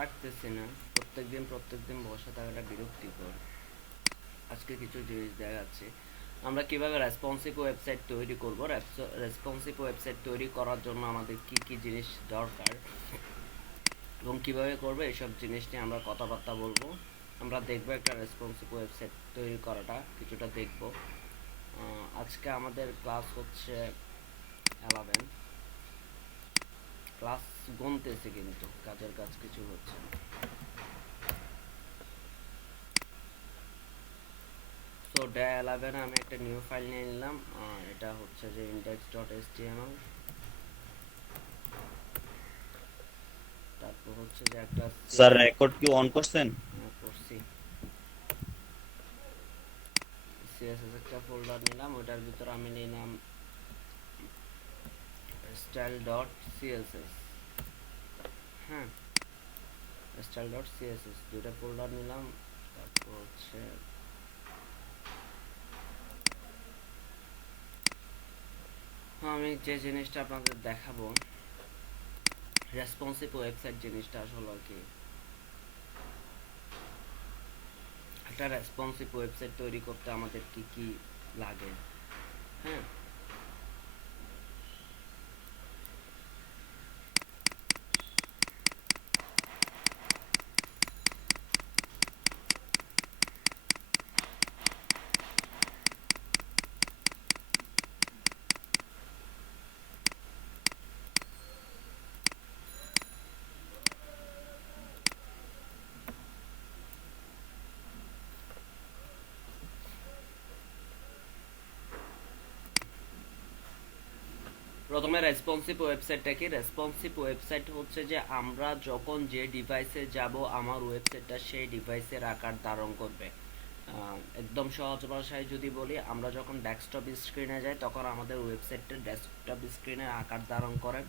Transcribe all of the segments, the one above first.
থাকতেছি না। প্রত্যেকদিন বসে থাকাটা বিরক্তিকর। আজকে কিছু জিনিস দেখাচ্ছি আমরা কিভাবে রেসপন্সিভ ওয়েবসাইট তৈরি করব। রেসপন্সিভ ওয়েবসাইট তৈরি করার জন্য আমাদের কি কি জিনিস দরকার এবং কিভাবে করবে এসব জিনিস নিয়ে আমরা কথাবার্তা বলবো। আমরা দেখবো একটা রেসপন্সিভ ওয়েবসাইট তৈরি করাটা কিছুটা দেখব। আজকে আমাদের ক্লাস হচ্ছে 11। ক্লাস গুনতেছে কিন্তু কাজের কাজ কিছু হচ্ছে না। সো ডে 11 আমি একটা নিউ ফাইল নিয়ে নিলাম। এটা হচ্ছে যে index.html। তারপর হচ্ছে যে একটা স্যার রেকর্ড কি অন করছেন? করছি সিএসএস একটা ফোল্ডার নিলাম, ওটার ভিতরে আমি নিলাম style.css। হ্যাঁ, style.css দুটো ফোল্ডার নিলাম। তারপর হচ্ছে আমি যে জিনিসটা আপনাদের দেখাবো রেসপন্সিভ ওয়েবসাইট জিনিসটা আসলে কি, একটা রেসপন্সিভ ওয়েবসাইট তৈরি করতে আমাদের কি কি লাগে। হ্যাঁ, প্রথমে রেসপন্সিভ ওয়েবসাইটটা কি? রেসপন্সিভ ওয়েবসাইট হচ্ছে যে আমরা যখন যে ডিভাইসে যাব আমার ওয়েবসাইটটা সেই ডিভাইসের আকার ধারণ করবে। একদম সহজ ভাষায় যদি বলি, আমরা যখন ডেস্কটপ স্ক্রিনে যাই তখন আমাদের ওয়েবসাইটটা ডেস্কটপ স্ক্রিনের আকার ধারণ করে।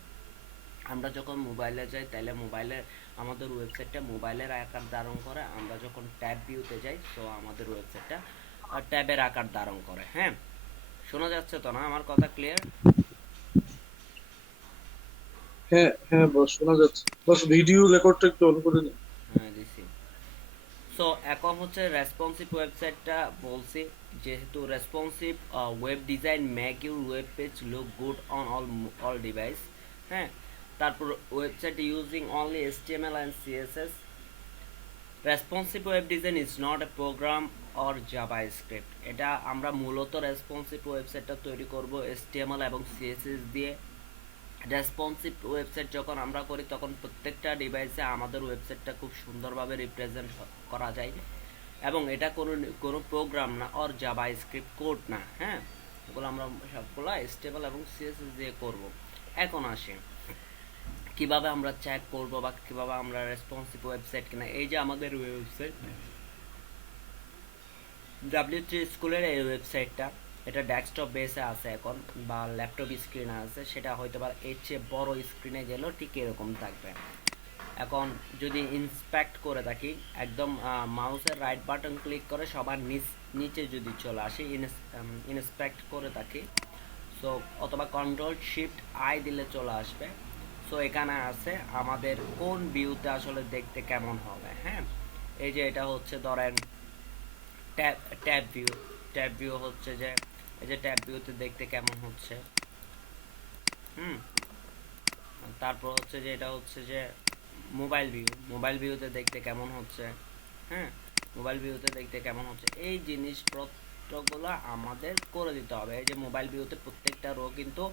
আমরা যখন মোবাইলে যাই তাহলে মোবাইলে আমাদের ওয়েবসাইটটা মোবাইলের আকার ধারণ করে। আমরা যখন ট্যাব ভিউতে যাই তো আমাদের ওয়েবসাইটটা ট্যাবের আকার ধারণ করে। হ্যাঁ, শোনা যাচ্ছে তো না আমার কথা? ক্লিয়ার? হ্যাঁ হ্যাঁ বস, শোনা যাচ্ছে। বস ভিডিও রেকর্ডটা একটু অন করে নিন। হ্যাঁ, দিছি। সো এখন হচ্ছে রেসপন্সিভ ওয়েবসাইটটা বলছি, যেহেতু responsive web design make your web page look good on all device. হ্যাঁ, তারপর website using only HTML and CSS। Responsive web design is not a program or JavaScript. এটা আমরা মূলত রেসপন্সিভ ওয়েবসাইটটা তৈরি করব HTML এবং CSS দিয়ে। রেসপন্সিভ ওয়েবসাইট যখন আমরা করি তখন প্রত্যেকটা ডিভাইসে আমাদের ওয়েবসাইটটা খুব সুন্দরভাবে রিপ্রেজেন্ট করা যায় এবং এটা কোনো কোনো প্রোগ্রাম না অর জাভা স্ক্রিপ্ট কোড না। হ্যাঁ, এগুলো আমরা সবগুলো স্টেবল এবং সিএসএস দিয়ে করব। এখন আসে কিভাবে আমরা চেক করব বা কিভাবে আমরা রেসপন্সিভ ওয়েবসাইট কিনা। এই যে আমাদের ওয়েবসাইট W3 স্কুলের এই ওয়েবসাইটটা, এটা ডেস্কটপ বেসে আছে এখন বা ল্যাপটপ স্ক্রিনে আছে, সেটা হয়তো বা এর চেয়ে বড় স্ক্রিনে গেলেও ঠিক এরকম থাকবে। এখন যদি ইন্সপেক্ট করে থাকি, একদম মাউসের রাইট বাটন ক্লিক করে সবার নিচে যদি চলে আসি, ইন্সপেক্ট করে থাকি, সো অথবা কন্ট্রোল শিফট আই দিলে চলে আসবে। সো এখানে আছে আমাদের কোন ভিউতে আসলে দেখতে কেমন হবে। হ্যাঁ, এই যে এটা হচ্ছে ধরেন tab tab view. Tab view হচ্ছে যে এই যে ট্যাব ভিউতে দেখতে কেমন হচ্ছে। হুম, তারপর হচ্ছে যে এটা হচ্ছে যে মোবাইল ভিউ। মোবাইল ভিউতে দেখতে কেমন হচ্ছে। হ্যাঁ, মোবাইল ভিউতে দেখতে কেমন হচ্ছে, এই জিনিসপত্রগুলো আমাদের করে দিতে হবে। এই যে মোবাইল ভিউতে প্রত্যেকটা রো কিন্তু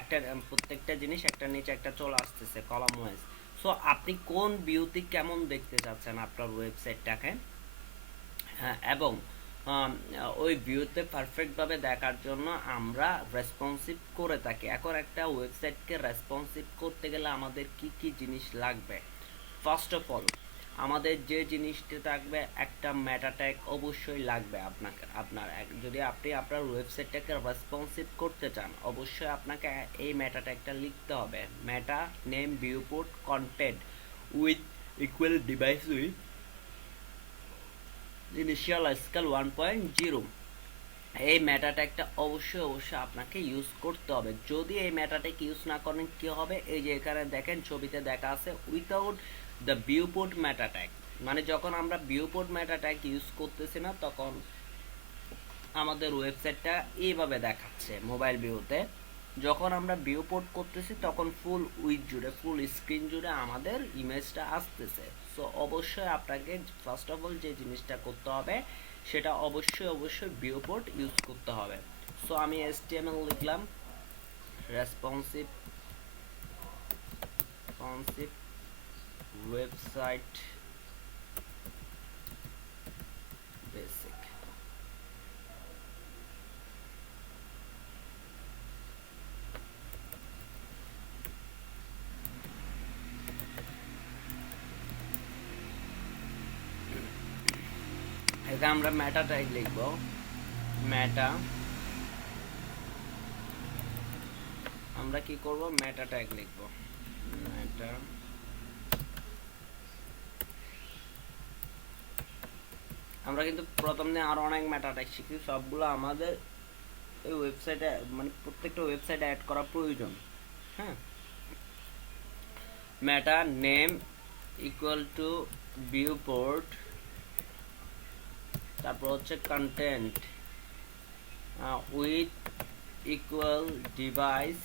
একটা প্রত্যেকটা জিনিস একটা নিচে একটা চলে আসতেছে কলাম ওয়াইজ। সো আপনি কোন ভিউতে কেমন দেখতে চাচ্ছেন আপনার ওয়েবসাইটটাকে। হ্যাঁ, এবং ওই ভিউতে পারফেক্টভাবে দেখার জন্য আমরা রেসপন্সিভ করে থাকি। এখন একটা ওয়েবসাইটকে রেসপন্সিভ করতে গেলে আমাদের কি কি জিনিস লাগবে? ফার্স্ট অফ অল আমাদের যে জিনিসটি থাকবে, একটা মেটা ট্যাগ অবশ্যই লাগবে আপনাকে। যদি আপনি আপনার ওয়েবসাইটটাকে রেসপন্সিভ করতে চান, অবশ্যই আপনাকে এই মেটা ট্যাগটা লিখতে হবে। Meta name viewport content with equal device with initial scale 1.0। এই মেটা ট্যাগটা অবশ্যই আপনাকে ইউজ করতে হবে। যদি এই মেটা ট্যাগ ইউজ না করেন কি হবে, এই যে এখানে দেখেন ছবিতে দেখা আছে without the viewport meta tag, মানে যখন আমরা ভিউপোর্ট মেটা ট্যাগ ইউজ করতেছি না তখন আমাদের ওয়েবসাইটটা এইভাবে দেখাচ্ছে মোবাইল ভিউতে। যখন আমরা ভিউপোর্ট করতেছি তখন ফুল উইথ জুড়ে, ফুল স্ক্রিন জুড়ে আমাদের ইমেজটা আসতেছে। সো অবশ্যই আপনাকে ফার্স্ট অফ অল যে জিনিসটা করতে হবে সেটা অবশ্যই ভিউপোর্ট ইউজ করতে হবে। সো আমি HTML লিখলাম, রেসপন্সিভ ওয়েবসাইট বেসিক। এখানে আমরা মেটা ট্যাগ লিখব, মেটা, আমরা কি করব, মেটা ট্যাগ লিখব, মেটা। আমরা কিন্তু প্রথম দিন আরো অনেক মেটা ট্যাগ শিখি, সবগুলো আমাদের এই ওয়েবসাইটে মানে প্রত্যেকটা ওয়েবসাইটে অ্যাড করা প্রয়োজন। হ্যাঁ, মেটা নেম ইকুয়াল টু ভিউপোর্ট, তারপর হচ্ছে content with equal device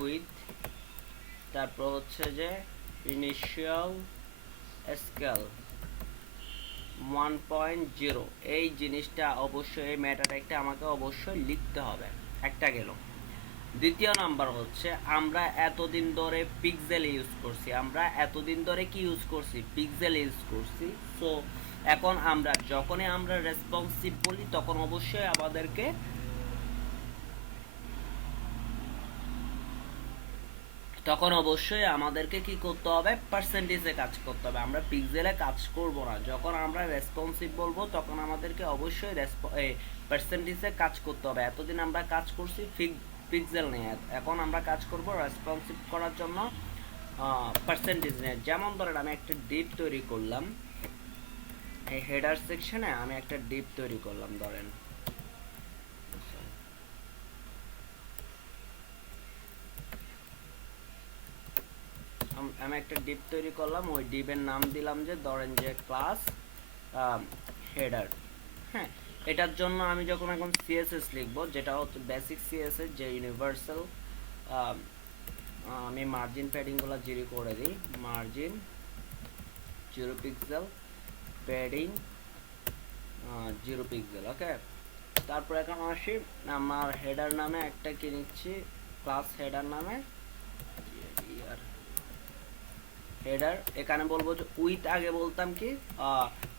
with, তারপর হচ্ছে যে ইনিশিয়াল স্কেল 1.0। এই জিনিসটা অবশ্যই, এই মেটা ট্যাগটা আমাকে অবশ্যই লিখতে হবে। একটা গেল। দ্বিতীয় নাম্বার হচ্ছে আমরা এতদিন ধরে পিক্সেল ইউজ করছি, আমরা এতদিন ধরে কি ইউজ করছি, পিক্সেল ইউজ করছি। সো এখন আমরা যখনই আমরা রেসপন্সিভ বলি তখন আমাদেরকে কি করতে হবে, পার্সেন্টেজে কাজ করতে হবে। আমরা পিক্সেলে কাজ করব না। যখন আমরা রেসপন্সিভ বলবো তখন আমাদেরকে অবশ্যই পার্সেন্টেজে কাজ করতে হবে। এতদিন আমরা কাজ করছি পিক্সেল নিয়ে, এখন আমরা কাজ করব রেসপন্সিভ করার জন্য পার্সেন্টেজ নিয়ে। যেমন ধরেন আমি একটা ডিপ তৈরি করলাম, এই হেডার সেকশনে আমি একটা ডিপ তৈরি করলাম, ধরেন আমি একটা ডিপ তৈরি করলাম, ওই ডিপের নাম দিলাম যে ধরেন যে ক্লাস হেডার। হ্যাঁ, এটার জন্য আমি যখন এখন সিএসএস লিখবো, যেটা হচ্ছে বেসিক সিএসএস, যে ইউনিভার্সাল, আমি মার্জিন প্যাডিংগুলো 0 করে দিই, মার্জিন 0 পিক্সেল, প্যাডিং 0 পিক্সেল। ওকে, তারপর এখন আসি আমার হেডার নামে একটা কি নিচ্ছি, ক্লাস হেডার নামে হেডার। এখানে বলবো যে উইথ, আগে বলতাম কি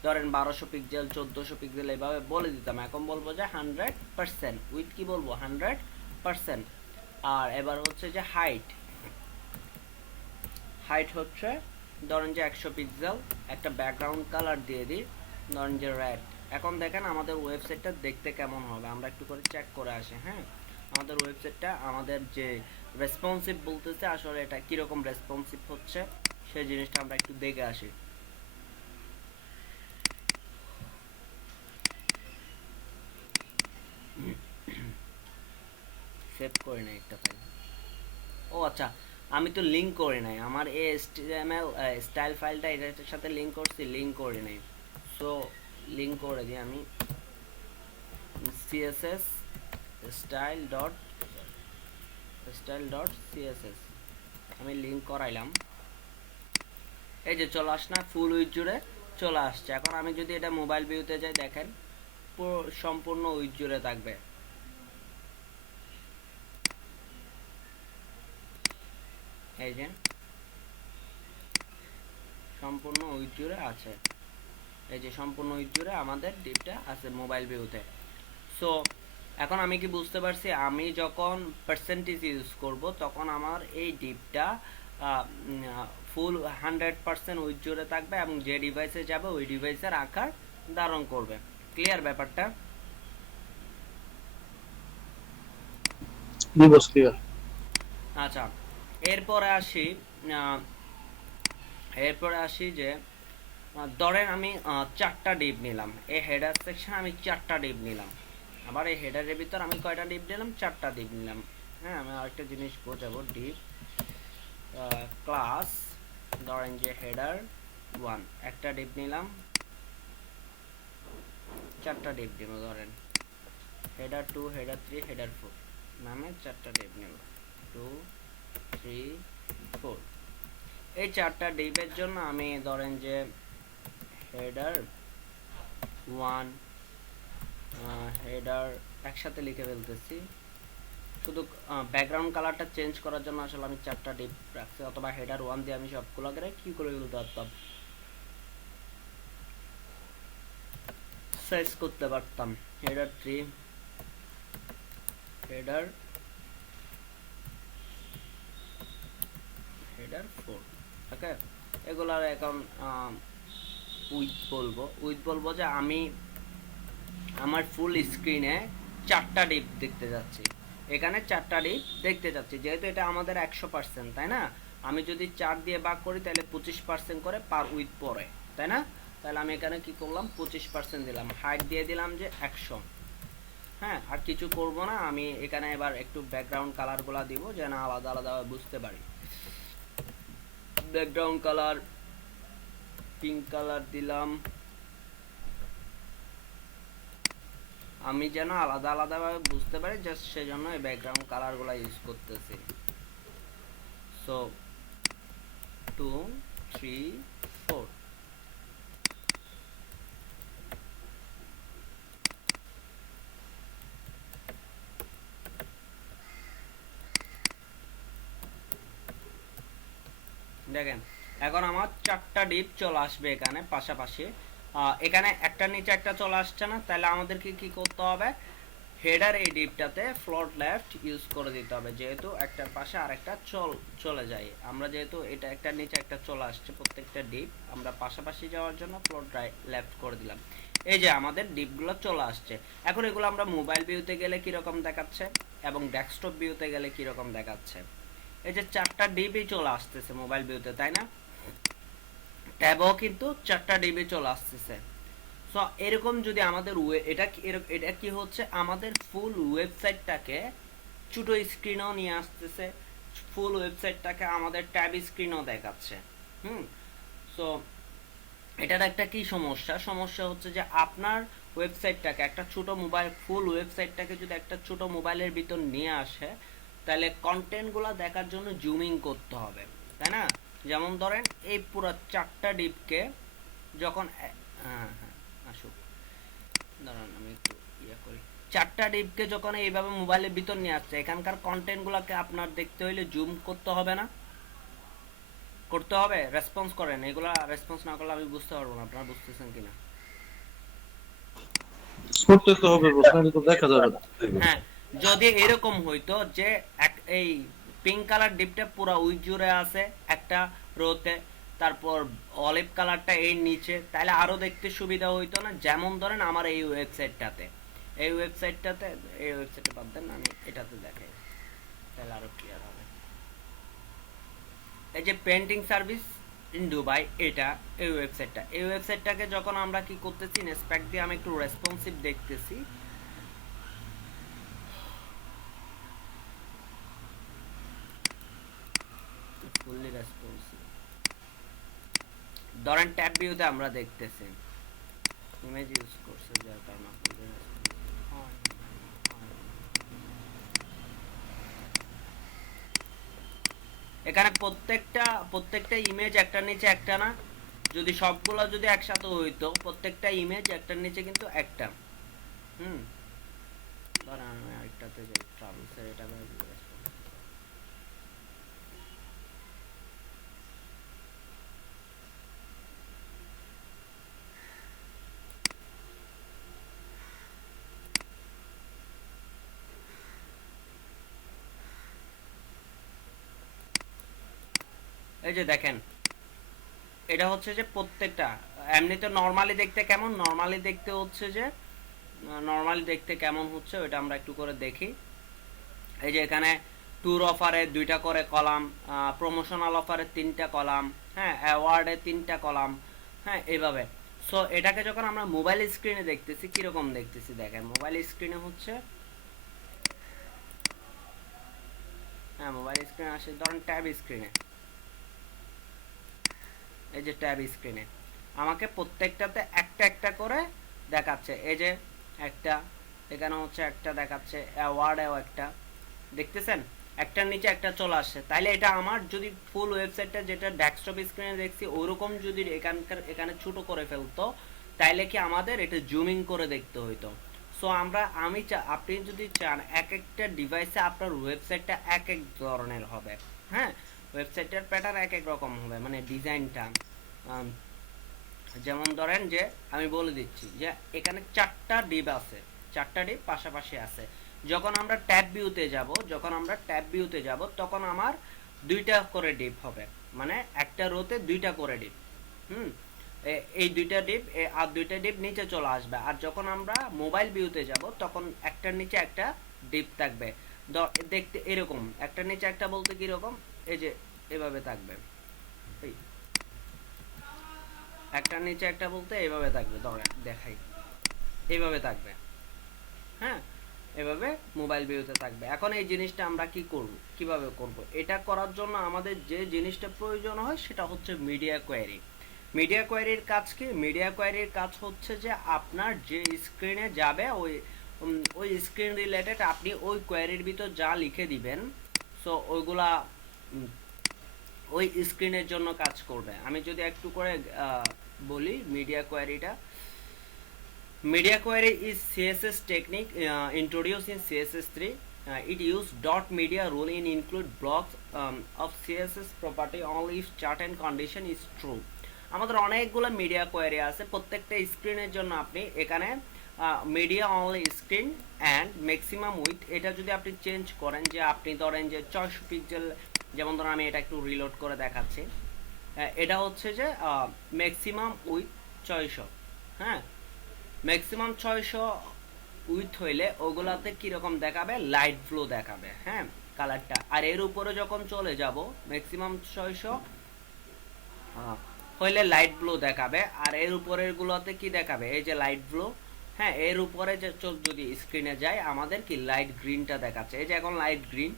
ধরেন 1200 পিক্সেল 1400 পিক্সেল এইভাবে বলে দিতাম, এখন বলবো যে 100%। উইথ কি বলবো, 100%। আর এবার হচ্ছে যে হাইট হচ্ছে ধরেন যে 100 পিক্সেল, একটা ব্যাকগ্রাউন্ড কালার দিয়ে দিই ধরেন যে রেড। এখন দেখেন আমাদের ওয়েবসাইটটা দেখতে কেমন হবে, আমরা একটু করে চেক করে আসি। হ্যাঁ, আমাদের ওয়েবসাইটটা আমাদের যে রেসপন্সিভ বলতেছে আসলে এটা কিরকম রেসপন্সিভ হচ্ছে সেই জিনিসটা আমরা একটু দেখে আসি। সেভ করে নেই একটা ফাইল। ও আচ্ছা, আমি তো লিংক করে নাই, আমার এই HTML স্টাইল ফাইলটা এটার সাথে লিংক করছি, লিংক করে নাই। সো লিংক করে দিই আমি, css style.css আমি লিংক করাইলাম। এই যে চলে আস না, ফুল উইথ জুড়ে চলে আসছে। এখন আমি যদি এটা মোবাইল ভিউতে যাই, দেখেন পুরো সম্পূর্ণ উইথ জুড়ে থাকবে। এই যে সম্পূর্ণ উইথ জুড়ে আছে, এই যে সম্পূর্ণ উইথ জুড়ে আমাদের ডিপটা আছে মোবাইল ভিউতে। সো এখন আমি কি বুঝতে পারছি, আমি যখন পার্সেন্টেজ ইউজ করব তখন আমার এই ডিপটা ফুল 100% উইথ জুড়ে থাকবে এবং যে ডিভাইসে যাবে ওই ডিভাইসের আকার ধারণ করবে। ক্লিয়ার ব্যাপারটা? আচ্ছা, এরপরে আসি যে ধরেন আমি 4টা ডিপ নিলাম, এই হেডার সেকশন আমি 4টা ডিপ নিলাম, আবার এই হেডারের ভিতর আমি কয়টা ডিপ নিলাম, 4টা ডিপ নিলাম। হ্যাঁ, আমি আরেকটা জিনিস বোঝাবো, ডিপ ক্লাস ধরেন যে হেডার 1 একটা ডিপ নিলাম, 4টা ডিপ দিব। ধরেন হেডার 2, হেডার 3, হেডার 4 নামে 4টা ডিপ নেব। 2, 3, 4। এই 4টা ডিপের জন্য আমি ধরেন যে হেডার 1, হেডার একসাথে লিখে ফেলতেছি। শুধু ব্যাকগ্রাউন্ড কালারটা চেঞ্জ করার জন্য আসলে আমি 4টা ডিপ রাখছি, অথবা হেডার 1 দিয়ে আমি সবগুলো করে কি করে ফেলতে পারতাম, সাইজ করতে পারতাম। Header 3, header 4। ওকে, এগুলার এখন উইথ বলবো যে আমি আমার ফুল স্ক্রিনে 4টা ডিপ দেখতে যাচ্ছি। এখানে 4টা ডিপ দেখতে যাচ্ছি, যেহেতু এটা আমাদের 100%, তাই না? আমি যদি 4 দিয়ে ভাগ করি তাহলে 25% করে পার উইথ পড়ে, তাই না? তাহলে আমি এখানে কি করলাম, 25% দিলাম, হাইট দিয়ে দিলাম যে 100। হ্যাঁ, আর কিছু করব না। আমি এখানে এবার একটু ব্যাকগ্রাউন্ড কালারগুলো দিব যেন আলাদা আলাদা বুঝতে পারি। ব্যাকগ্রাউন্ড কালার পিঙ্ক কালার দিলাম, আমি যেন আলাদা আলাদা ভাবে বুঝতে পারি, জাস্ট সেজন্য এই ব্যাকগ্রাউন্ড কালারগুলো ইউজ করতেছি। সো 2, 3, 4। দেখেন এখন আমার 4টা ডিপ চলে আসবে এখানে পাশাপাশি। এখানে একটা নিচে একটা চলে আসছে না, তাহলে আমাদেরকে কি করতে হবে, হেডার এই ডিপটাতে ফ্লোট লেফট ইউজ করে দিতে হবে, যেহেতু একটার পাশে আরেকটা চলে যায়। আমরা যেহেতু এটা একটা নিচে একটা চলে আসছে, প্রত্যেকটা ডিপ আমরা পাশাপাশি যাওয়ার জন্য ফ্লোট লেফট করে দিলাম। এই যে আমাদের ডিপগুলো চলে আসছে। এখন এগুলো আমরা মোবাইল ভিউতে গেলে কিরকম দেখাচ্ছে এবং ডেস্কটপ ভিউতে গেলে কিরকম দেখাচ্ছে। এই যে 4টা ডিবি চলে আসতেছে মোবাইল ভিউতে, তাই না? ট্যাবও কিন্তু 4টা ডিবি চলে আসতেছে। সো এরকম যদি আমাদের এটা কি হচ্ছে, আমাদের ফুল ওয়েবসাইটটাকে ছোট স্ক্রিনও নিয়ে আসতেছে, ফুল ওয়েবসাইটটাকে আমাদের ট্যাব স্ক্রিনও দেখাচ্ছে। সো এটার একটা কি সমস্যা হচ্ছে যে আপনার ওয়েবসাইটটাকে একটা ছোট মোবাইল, ফুল ওয়েবসাইটটাকে যদি একটা ছোট মোবাইলের ভিতর নিয়ে আসে, তাহলে কন্টেন্টগুলো দেখার জন্য জুমিং করতে হবে, তাই না? যেমন ধরেন এই পুরো 4টা ডিপকে যখন হ্যাঁ হ্যাঁ আসুক, দাঁড়ান আমি একটু করি। 4টা ডিপকে যখন এইভাবে মোবাইলের ভিতর নিয়ে আসছে, এখানকার কন্টেন্টগুলোকে আপনার দেখতে হইলে জুম করতে হবে না? করতে হবে। রেসপন্স করেন, এগুলা রেসপন্স না করলে আমি বুঝতে পারবো না আপনারা বুঝতেছেন কিনা। করতে তো হবে বস, নাহলে তো দেখা যাবে না। হ্যাঁ, যদি এরকম হইতো যে এই পিঙ্ক কালার ডিপটা পুরো উইথ জুড়ে আছে একটা রোতে, তারপর অলিভ কালারটা এর নিচে, তাহলে আরো দেখতে সুবিধা হইতো না? যেমন ধরেন আমার এই ওয়েবসাইটটাতে, এই ওয়েবসাইটে বাদ দেন, আমি এটাতে দেখাই, তাহলে আরো ক্লিয়ার হবে। এই যে পেন্টিং সার্ভিস ইন দুবাই, এই ওয়েবসাইটটাকে যখন আমরা কি করতেছি, ইনস্পেক্ট দিয়ে আমি একটু রেসপন্সিভ দেখতেছি। Fully responsive. ধরেন ট্যাব ভিউতে আমরা দেখতেছি ইমেজ ইউজ করছে, যার কারণে আপনাদের এখানে প্রত্যেকটা ইমেজ একটার নিচে একটা না, যদি সবগুলো যদি একসাথে হইতো, প্রত্যেকটা ইমেজ একটার নিচে কিন্তু একটা। ধরেন আমি আরেকটাতে যাই, ট্রাভেলসের, এটা আমি এই যে দেখেন, এটা হচ্ছে যে প্রত্যেকটা এমনিতে নরমালি দেখতে কেমন, নরমালি দেখতে কেমন হচ্ছে ওইটা আমরা একটু করে দেখি। এই যে এখানে ট্যুর অফারে 2টা করে কলাম, প্রমোশনাল অফারে 3টা কলাম, হ্যাঁ, অ্যাওয়ার্ডে 3টা কলাম, হ্যাঁ, এইভাবে। সো এটাকে যখন আমরা মোবাইল স্ক্রিনে দেখতেছি কিরকম দেখতেছি, দেখেন মোবাইল স্ক্রিনে হচ্ছে, হ্যাঁ মোবাইল স্ক্রিনে আসে, ধরেন ট্যাব স্ক্রিনে, এই যে ট্যাব স্ক্রিনে আমাকে প্রত্যেকটাতে একটা একটা করে দেখাচ্ছে। এই যে একটা, এখানে হচ্ছে একটা দেখাচ্ছে, ওয়ার্ডেও একটা, দেখতেছেন একটার নিচে একটা চলে আসছে। তাইলে এটা আমার যদি ফুল ওয়েবসাইটটা যেটা ডেস্কটপ স্ক্রিনে দেখছি ওরকম যদি এখানে ছোট করে ফেলতো, তাইলে কি আমাদের এটা জুমিং করে দেখতে হইতো। সো আপনি যদি চান এক একটা ডিভাইসে আপনার ওয়েবসাইটটা এক এক ধরনের হবে, হ্যাঁ, ওয়েবসাইটের প্যাটার্ন এক এক রকম হবে, মানে ডিজাইনটা। যেমন ধরেন যে আমি বলে দিচ্ছি যে এখানে চারটা ডিপ আছে, চারটা ডিপ পাশাপাশি আছে। যখন আমরা ট্যাব ভিউতে যাব তখন আমার দুইটা করে ডিপ হবে, মানে একটা রোতে দুইটা করে ডিপ। হুম, এই দুইটা ডিপ আর দুইটা ডিপ নিচে চলে আসবে। আর যখন আমরা মোবাইল ভিউতে যাব তখন একটার নিচে একটা ডিপ থাকবে। দেখতে এরকম একটার নিচে একটা বলতে কি রকম, এই যে এভাবে থাকবে, এই একটার নিচে একটা বলতে এইভাবে থাকবে, ধরেন দেখাই, এইভাবে থাকবে, হ্যাঁ, এভাবে মোবাইল ভিউতে থাকবে। এখন এই জিনিসটা আমরা কিভাবে করব? এটা করার জন্য আমাদের যে জিনিসটা প্রয়োজন হয় সেটা হচ্ছে মিডিয়া কোয়েরি। মিডিয়া কোয়েরির কাজ কি? মিডিয়া কোয়েরির কাজ হচ্ছে যে আপনার যে স্ক্রিনে যাবে ওই স্ক্রিন রিলেটেড আপনি ওই কোয়েরির ভিতর যা লিখে দিবেন, সো ওইগুলা ওই স্ক্রিনের জন্য কাজ করবে। আমি যদি একটু করে বলি media কোয়েরিটা, media query is css technique introduced in css3. It use dot media rule in include blocks of css property only if certain condition is true. আমাদের অনেকগুলো মিডিয়া কোয়েরি আছে, প্রত্যেকটা স্ক্রিনের জন্য আপনি এখানে media only screen and maximum with, এটা যদি আপনি চেঞ্জ করেন, যে আপনি ধরেন যে 600 পিক্সেল, যেমন ধরেন আমি এটা একটু রিলোড করে দেখাচ্ছি, এটা হচ্ছে যে ম্যাক্সিমাম উইথ 600, হ্যাঁ, ম্যাক্সিমাম 600 উইথ হইলে ওগুলাতে কিরকম দেখাবে, লাইট ব্লু দেখাবে, হ্যাঁ, কালারটা। আর এর উপরে যখন চলে যাব ম্যাক্সিমাম 600 হইলে লাইট ব্লু দেখাবে। আর এর উপরের গুলোতে কি দেখাবে, এই যে লাইট ব্লু, হ্যাঁ, এর উপরে যে যদি স্ক্রিনে যায় আমাদের কি লাইট গ্রিনটা দেখাচ্ছে। এই যে এখন লাইট গ্রিন,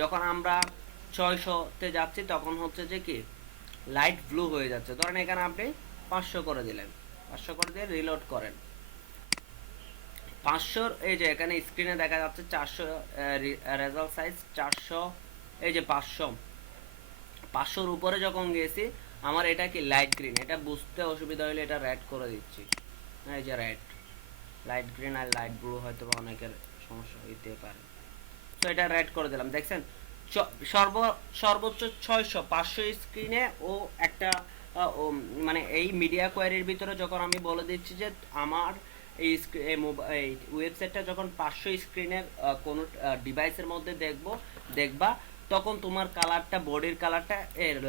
যখন আমরা 600-তে যাচ্ছি তখন হচ্ছে যে কি লাইট ব্লু হয়ে যাচ্ছে। ধরেন এখানে আপনি 500 করে দিলেন, 500 করে দিয়ে রিলোড করেন, 500, এই যে এখানে স্ক্রিনে দেখা যাচ্ছে 400, রেজাল্ট সাইজ 400, এই যে 500 উপরে যখন গেছি আমার এটা কি লাইট গ্রিন। এটা বুঝতে অসুবিধা হলে এটা রেড করে দিচ্ছি, এই যে রেড, লাইট গ্রিন আর লাইট ব্লু হয়তো বা অনেকের সমস্যা হইতে পারে, তো এটা রেড করে দিলাম। দেখছেন সর্বোচ্চ 600, 500 স্ক্রিনে ও একটা মানে এই মিডিয়া কোয়ারির ভিতরে যখন আমি বলে দিচ্ছি যে আমার এই ওয়েবসাইটটা যখন 500 স্ক্রিনের কোনো ডিভাইসের মধ্যে দেখবা, তখন তোমার কালারটা, বডির কালারটা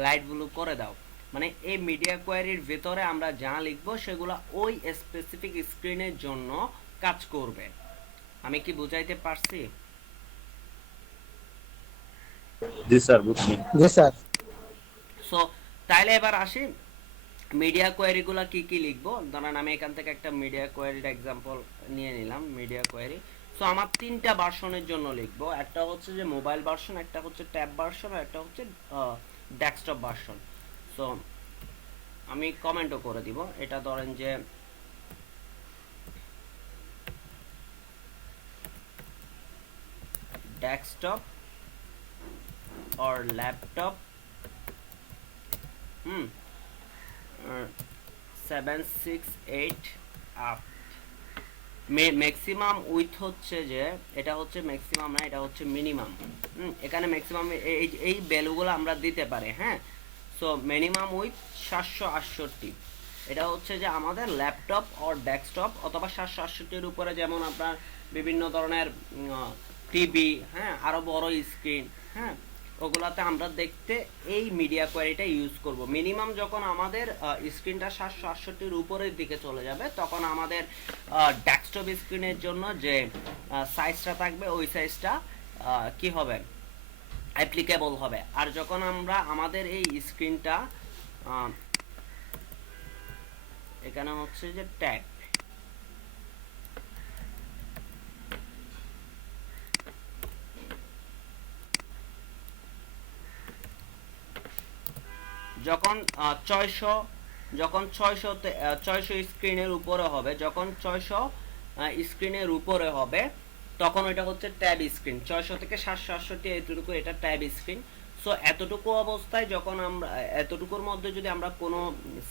লাইট ব্লু করে দাও। মানে এই মিডিয়া কোয়ারির ভিতরে আমরা যা লিখবো সেগুলো ওই স্পেসিফিক স্ক্রিনের জন্য কাজ করবে। আমি কি বুঝাইতে পারছি? জি স্যার, বুঝছি। জি স্যার। সো তাইলে এবার আসি মিডিয়া কোয়েরিগুলো কি কি লিখবো। ধরেন আমি এখান থেকে একটা মিডিয়া কোয়েরির এক্সাম্পল নিয়ে নিলাম, মিডিয়া কোয়েরি। সো আমার তিনটা ভার্সনের জন্য লিখবো, একটা হচ্ছে যে মোবাইল ভার্সন, একটা হচ্ছে ট্যাব ভার্সন, আর একটা হচ্ছে ডেস্কটপ ভার্সন। সো আমি কমেন্টও করে দিব, এটা ধরেন যে desktop or laptop 768 up. Maximum with হচ্ছে যে এটা হচ্ছে ম্যাক্সিমাম না, এটা হচ্ছে মিনিমাম। এখানে ম্যাক্সিমাম এই ভ্যালুগুলো আমরা দিতে পারি, হ্যাঁ। সো মিনিমাম উইথ 768, এটা হচ্ছে যে আমাদের ল্যাপটপ অর ডেস্কটপ অথবা 768-এর উপরে, যেমন আপনার বিভিন্ন ধরনের টিভি, হ্যাঁ, আরো বড় স্ক্রিন, হ্যাঁ, ওগুলাতে আমরা দেখতে এই মিডিয়া কোয়ারিটা ইউজ করব। মিনিমাম যখন আমাদের স্ক্রিনটা 768-এর উপরের দিকে চলে যাবে তখন আমাদের ডেস্কটপ স্ক্রিনের জন্য যে সাইজটা থাকবে ওই সাইজটা কি হবে, অ্যাপ্লিকেবল হবে। আর যখন আমরা আমাদের এই স্ক্রিনটা এখানে হচ্ছে যে ট্যাগ, যখন 600 যখন 600 স্ক্রিনের উপরে হবে, যখন 600 স্ক্রিনের উপরে হবে তখন ওইটা হচ্ছে ট্যাব স্ক্রিন। 600 থেকে 768 এতটুকু এটা ট্যাব স্ক্রিন। সো এতটুকু অবস্থায় যখন আমরা এতটুকুর মধ্যে যদি আমরা কোনো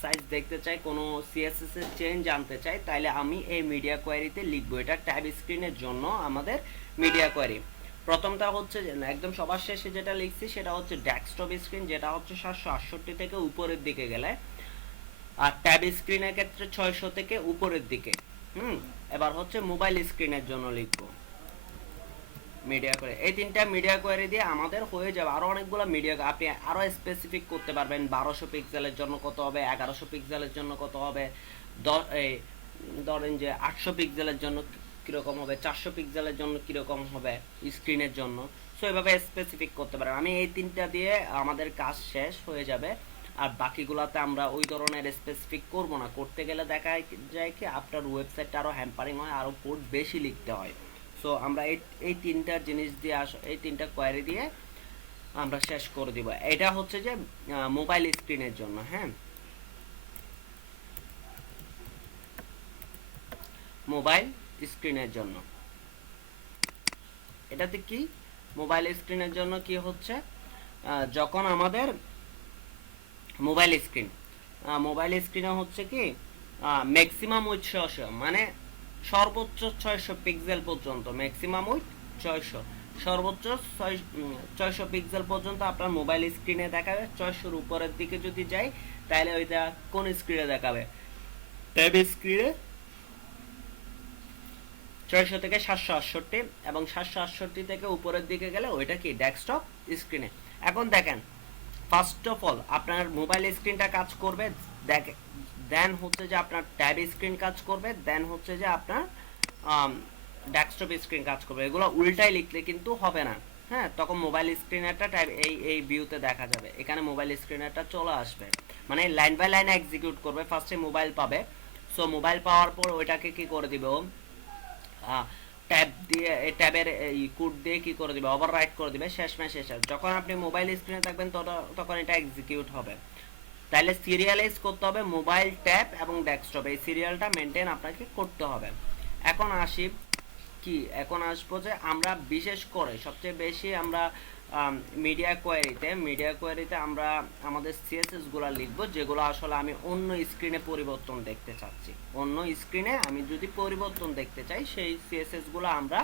সাইজ দেখতে চাই, কোনো সিএসএস এর চেঞ্জ আনতে চাই, তাহলে আমি এই মিডিয়া কোয়ারিতে লিখবো এটা ট্যাব স্ক্রিনের জন্য আমাদের মিডিয়া কোয়ারি। প্রথমটা হচ্ছে একদম সবার শেষে যেটা লিখছি সেটা হচ্ছে ডেস্কটপ স্ক্রিন, যেটা হচ্ছে 768 থেকে উপরের দিকে গেলে, আর ট্যাব স্ক্রিনের ক্ষেত্রে 600 থেকে উপরের দিকে। এবার হচ্ছে মোবাইল স্ক্রিনের জন্য লিখবো মিডিয়া কোয়ারি। এই তিনটা মিডিয়া কোয়ারি দিয়ে আমাদের হয়ে যাবে। আরো অনেকগুলো মিডিয়া আপনি আরো স্পেসিফিক করতে পারবেন। 1200 পিক্সেলের জন্য কত হবে, 1100 পিক্সেলের জন্য কত হবে, ধরেন যে 800 পিক্সেলের জন্য কিরকম হবে, 400 পিক্সেলের জন্য কিরকম হবে স্ক্রিনের জন্য। সো এভাবে স্পেসিফিক করতে পারেন। আমি এই তিনটা দিয়ে আমাদের কাজ শেষ হয়ে যাবে। আর বাকিগুলোতে আমরা ওই ধরনের স্পেসিফিক করব না। করতে গেলে দেখা যায় কি আপনার ওয়েবসাইটটা আরো হ্যাম্পারিং হয়, আরো কোড বেশি লিখতে হয়। সো আমরা এই তিনটা জিনিস দিয়ে এই তিনটা কোয়ারি দিয়ে আমরা শেষ করে দিব। এটা হচ্ছে যে মোবাইল স্ক্রিনের জন্য। হ্যাঁ, মোবাইল স্ক্রিনের জন্য এটাতে কি মোবাইল স্ক্রিনের জন্য কি হচ্ছে, যখন আমাদের মোবাইল স্ক্রিনে হচ্ছে কি ম্যাক্সিমাম উইথ 600, মানে সর্বোচ্চ 600 পিক্সেল পর্যন্ত, ম্যাক্সিমাম উইথ 600, সর্বোচ্চ 600 পিক্সেল পর্যন্ত আপনার মোবাইল স্ক্রিনে দেখাবে। 600 উপরের দিকে যদি যাই তাহলে ওইটা কোন স্ক্রিনে দেখাবে, ট্যাব স্ক্রিনে 600 থেকে 768, এবং 768 থেকে উপরের দিকে গেলে ওইটা কি ডেস্কটপ স্ক্রিনে। এখন দেখেন, ফার্স্ট অফ অল আপনার মোবাইল স্ক্রিনটা কাজ করবে, দেন হচ্ছে যে আপনার ট্যাব স্ক্রিন কাজ করবে, দেন হচ্ছে যে আপনার ডেস্কটপ স্ক্রিন কাজ করবে। এগুলো উল্টাই লিখলে কিন্তু হবে না। হ্যাঁ, তখন মোবাইল স্ক্রিনারটা এই ভিউতে দেখা যাবে। এখানে মোবাইল স্ক্রিনারটা চলে আসবে, মানে লাইন বাই লাইন এক্সিকিউট করবে। ফার্স্টে মোবাইল পাবে। সো মোবাইল পাওয়ার পর ওইটাকে কি করে দিবে, ট্যাব দিয়ে ট্যাবের এই কোড দিয়ে কি করে দিবে, ওভাররাইট করে দিবে শেষমেশ। যখন আপনি মোবাইল স্ক্রিনে থাকবেন তখন এটা এক্সিকিউট হবে। তাহলে সিরিয়ালাইজ করতে হবে মোবাইল, ট্যাব এবং ডেস্কটপ, এই সিরিয়ালটা মেনটেন আপনাকে করতে হবে। এখন আসবো যে আমরা বিশেষ করে সবচেয়ে বেশি আমরা মিডিয়া কোয়ারিতে আমরা আমাদের সিএসএস গুলা লিখবো, যেগুলো আসলে আমি অন্য স্ক্রিনে পরিবর্তন দেখতে চাচ্ছি। অন্য স্ক্রিনে আমি যদি পরিবর্তন দেখতে চাই, সেই সিএসএস গুলো আমরা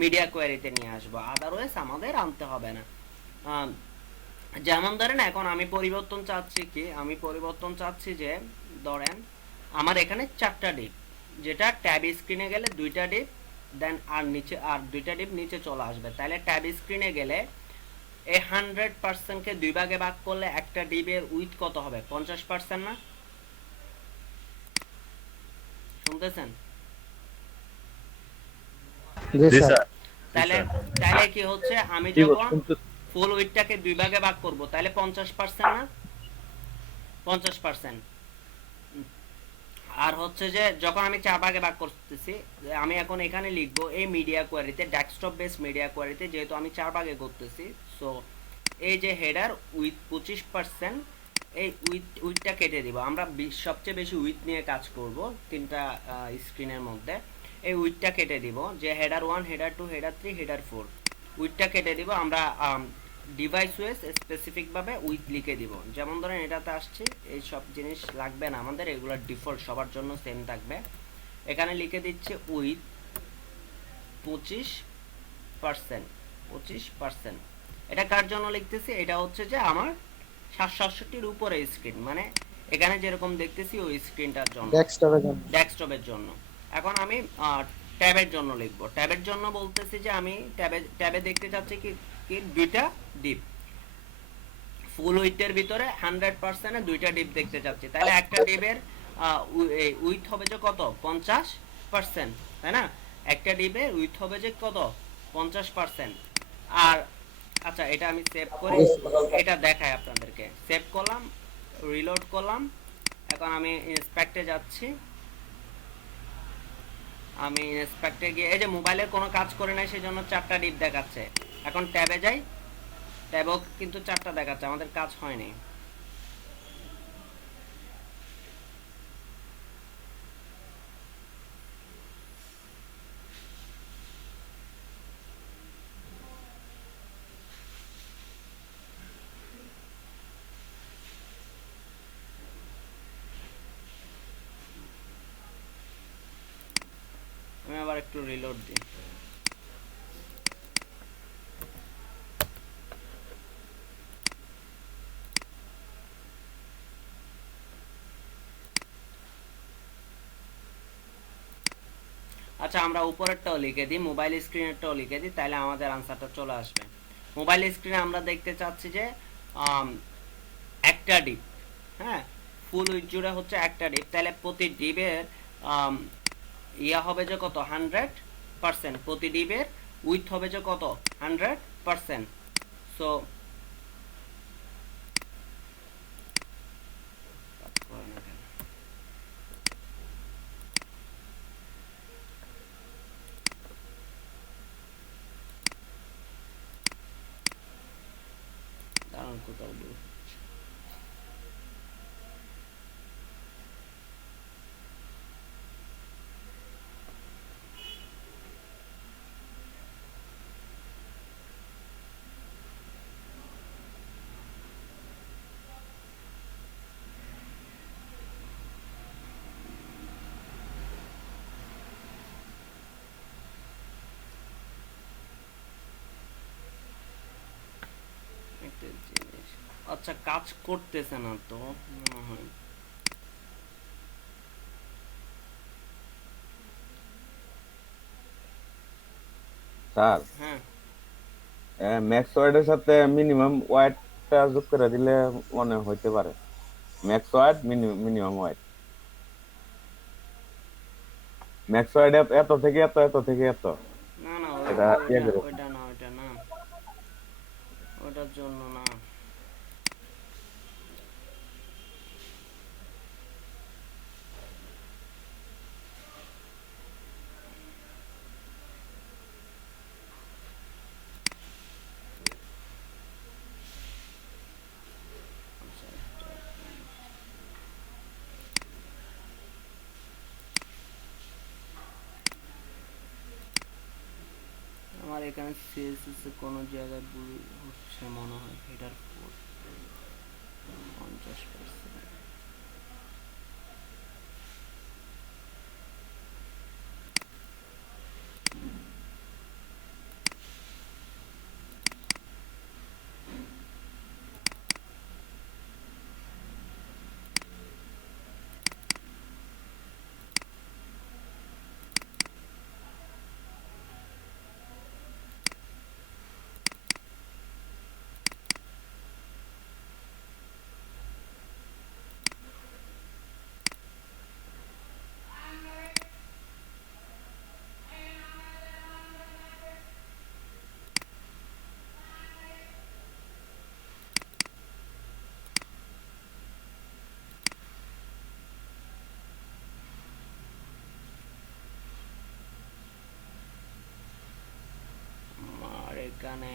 মিডিয়া কোয়ারিতে নিয়ে আসবো, আদারওয়াইজ আমাদের আনতে হবে না। যেমন ধরেন এখন আমি পরিবর্তন চাচ্ছি যে ধরেন আমার এখানে 4টা ডিপ, যেটা ট্যাব স্ক্রিনে গেলে 2টা ডিপ, দেন আর 2টা ডিপ নিচে চলে আসবে। তাহলে ট্যাব স্ক্রিনে গেলে এই 100% কে 2 ভাগে ভাগ করলে একটা ডিপের উইথ কত হবে, 50% না? শুনতেছেন? জি স্যার। তাহলে কি হচ্ছে, আমি জি বস, যখন শুনতেছি। ফুল উইথটাকে 2 ভাগে ভাগ করব তাহলে 50% না? 50%। আর হচ্ছে যে যখন আমি 4 ভাগে ভাগ করতেছি, আমি এখন এখানে লিখবো এই মিডিয়া কোয়ারিতে, ডেস্কটপ বেস মিডিয়া কোয়ারিতে, যেহেতু আমি 4 ভাগে করতেছি, সো এই যে হেডার উইথ 25%, এই উইথটা কেটে দিব। আমরা সবচেয়ে বেশি উইথ নিয়ে কাজ করব তিনটা স্ক্রিনের মধ্যে। এই উইথটা কেটে দিব, যে হেডার 1, হেডার 2, হেডার 3, হেডার 4, উইথটা কেটে দিব। আমরা ডিভাইস ওয়েস স্পেসিফিক ভাবে উইথ লিখে দিব। যেমন ধরেন এটাতে আসছে, এই সব জিনিস লাগবে না আমাদের, এগুলো ডিফল্ট সবার জন্য সেম থাকবে। এখানে লিখে দিচ্ছে উইথ 25%। এটা কার জন্য লিখতেছি, এটা হচ্ছে যে আমার 768 উপরে স্ক্রিন, মানে এখানে যেরকম দেখতেছি ওই স্ক্রিনটার জন্য, ডেস্কটপের জন্য। এখন আমি ট্যাবের জন্য লিখবো। ট্যাবের জন্য বলতেছি যে আমি ট্যাবে দেখতে চাচ্ছি কি 2টা ডিপ, ফুল উইথের ভিতরে 100% এ 2টা ডিপ দেখতে চাচ্ছি। তাহলে একটা ডিপের উইথ হবে যে কত, 50%, তাই না? একটা ডিপের উইথ হবে যে কত, 50%। আর আচ্ছা, এটা আমি সেভ করি, এটা দেখাই আপনাদেরকে। সেভ করলাম, রিলোড করলাম। এখন আমি ইন্সপেক্টে যাচ্ছি। আমি ইন্সপেক্টে গিয়ে এই যে মোবাইলের কোনো কাজ করে নাই, সেজন্য 4টা ডিপ দেখাচ্ছে। এখন ট্যাবে যাই, ট্যাবেও কিন্তু 4টা দেখাচ্ছে, আমাদের কাজ হয়নি। লোড দিন। আচ্ছা আমরা উপরেরটাও লিখে দিই, মোবাইল স্ক্রিনেরটাও লিখে দিই, তাহলে আমাদের আনসারটা চলে আসবে। মোবাইল স্ক্রিনে আমরা দেখতে চাচ্ছি যে একটা ডিপ, হ্যাঁ, ফুল উইথ জুড়ে হচ্ছে একটা ডিপ, তাহলে প্রতি ডিপের ইয়া হবে যে কত 100%, প্রতি ডিপের উইথ হবে যে কত 100%। সো দাঁড়ান কোথাও বলি। একটা জিনিস, আচ্ছা কাজ করতেছে না তো মনে হয়। স্যার, হ্যাঁ ম্যাক্স ওয়ার্ডের সাথে মিনিমাম ওয়াইডটা যোগ করে দিলে মনে হইতে পারে। Max word minimum wide, max word এত থেকে এত, এত থেকে এত, না না এটা ওইটা এরকম। ওইটা না, ওইটা না, ওইটার জন্য না। আমার এখানে সিএসএস এ কোনো জায়গায় ভুল হচ্ছে মনে হয়, হেডার 50%। আমার এখানে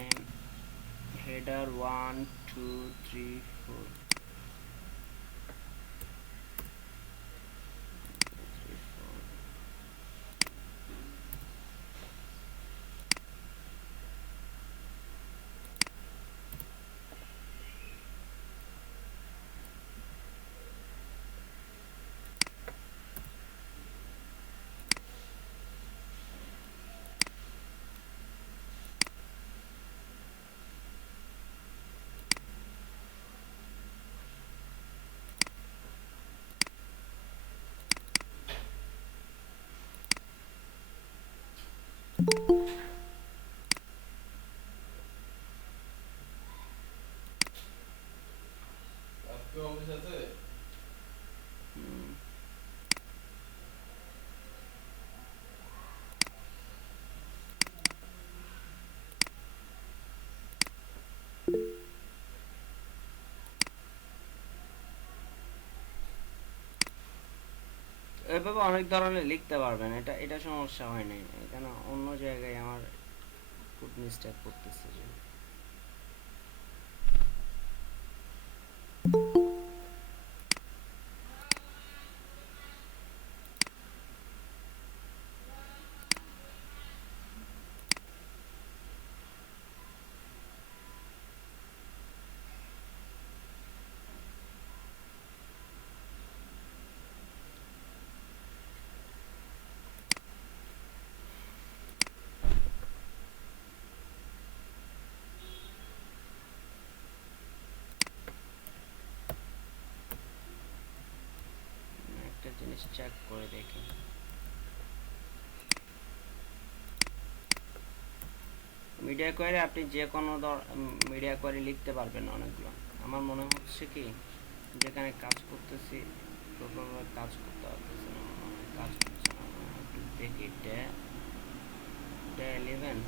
হেডার 1 2 3 4 এভাবে অনেক ধরনের লিখতে পারবেন, এটা এটা সমস্যা হয় নাই। এখানে অন্য জায়গায় আমার ফুট মিস্টেক করতেছে যে। চেক করে দেখি। মিডিয়া কোয়ারি আপনি যে কোনো মিডিয়া কোয়ারি লিখতে পারবেন অনেকগুলো। আমার মনে হচ্ছে কি যেখানে কাজ করতেছি প্রপারভাবে কাজ করতে পারতেছে না, কাজ হচ্ছে না। একটু দেখি ডে 11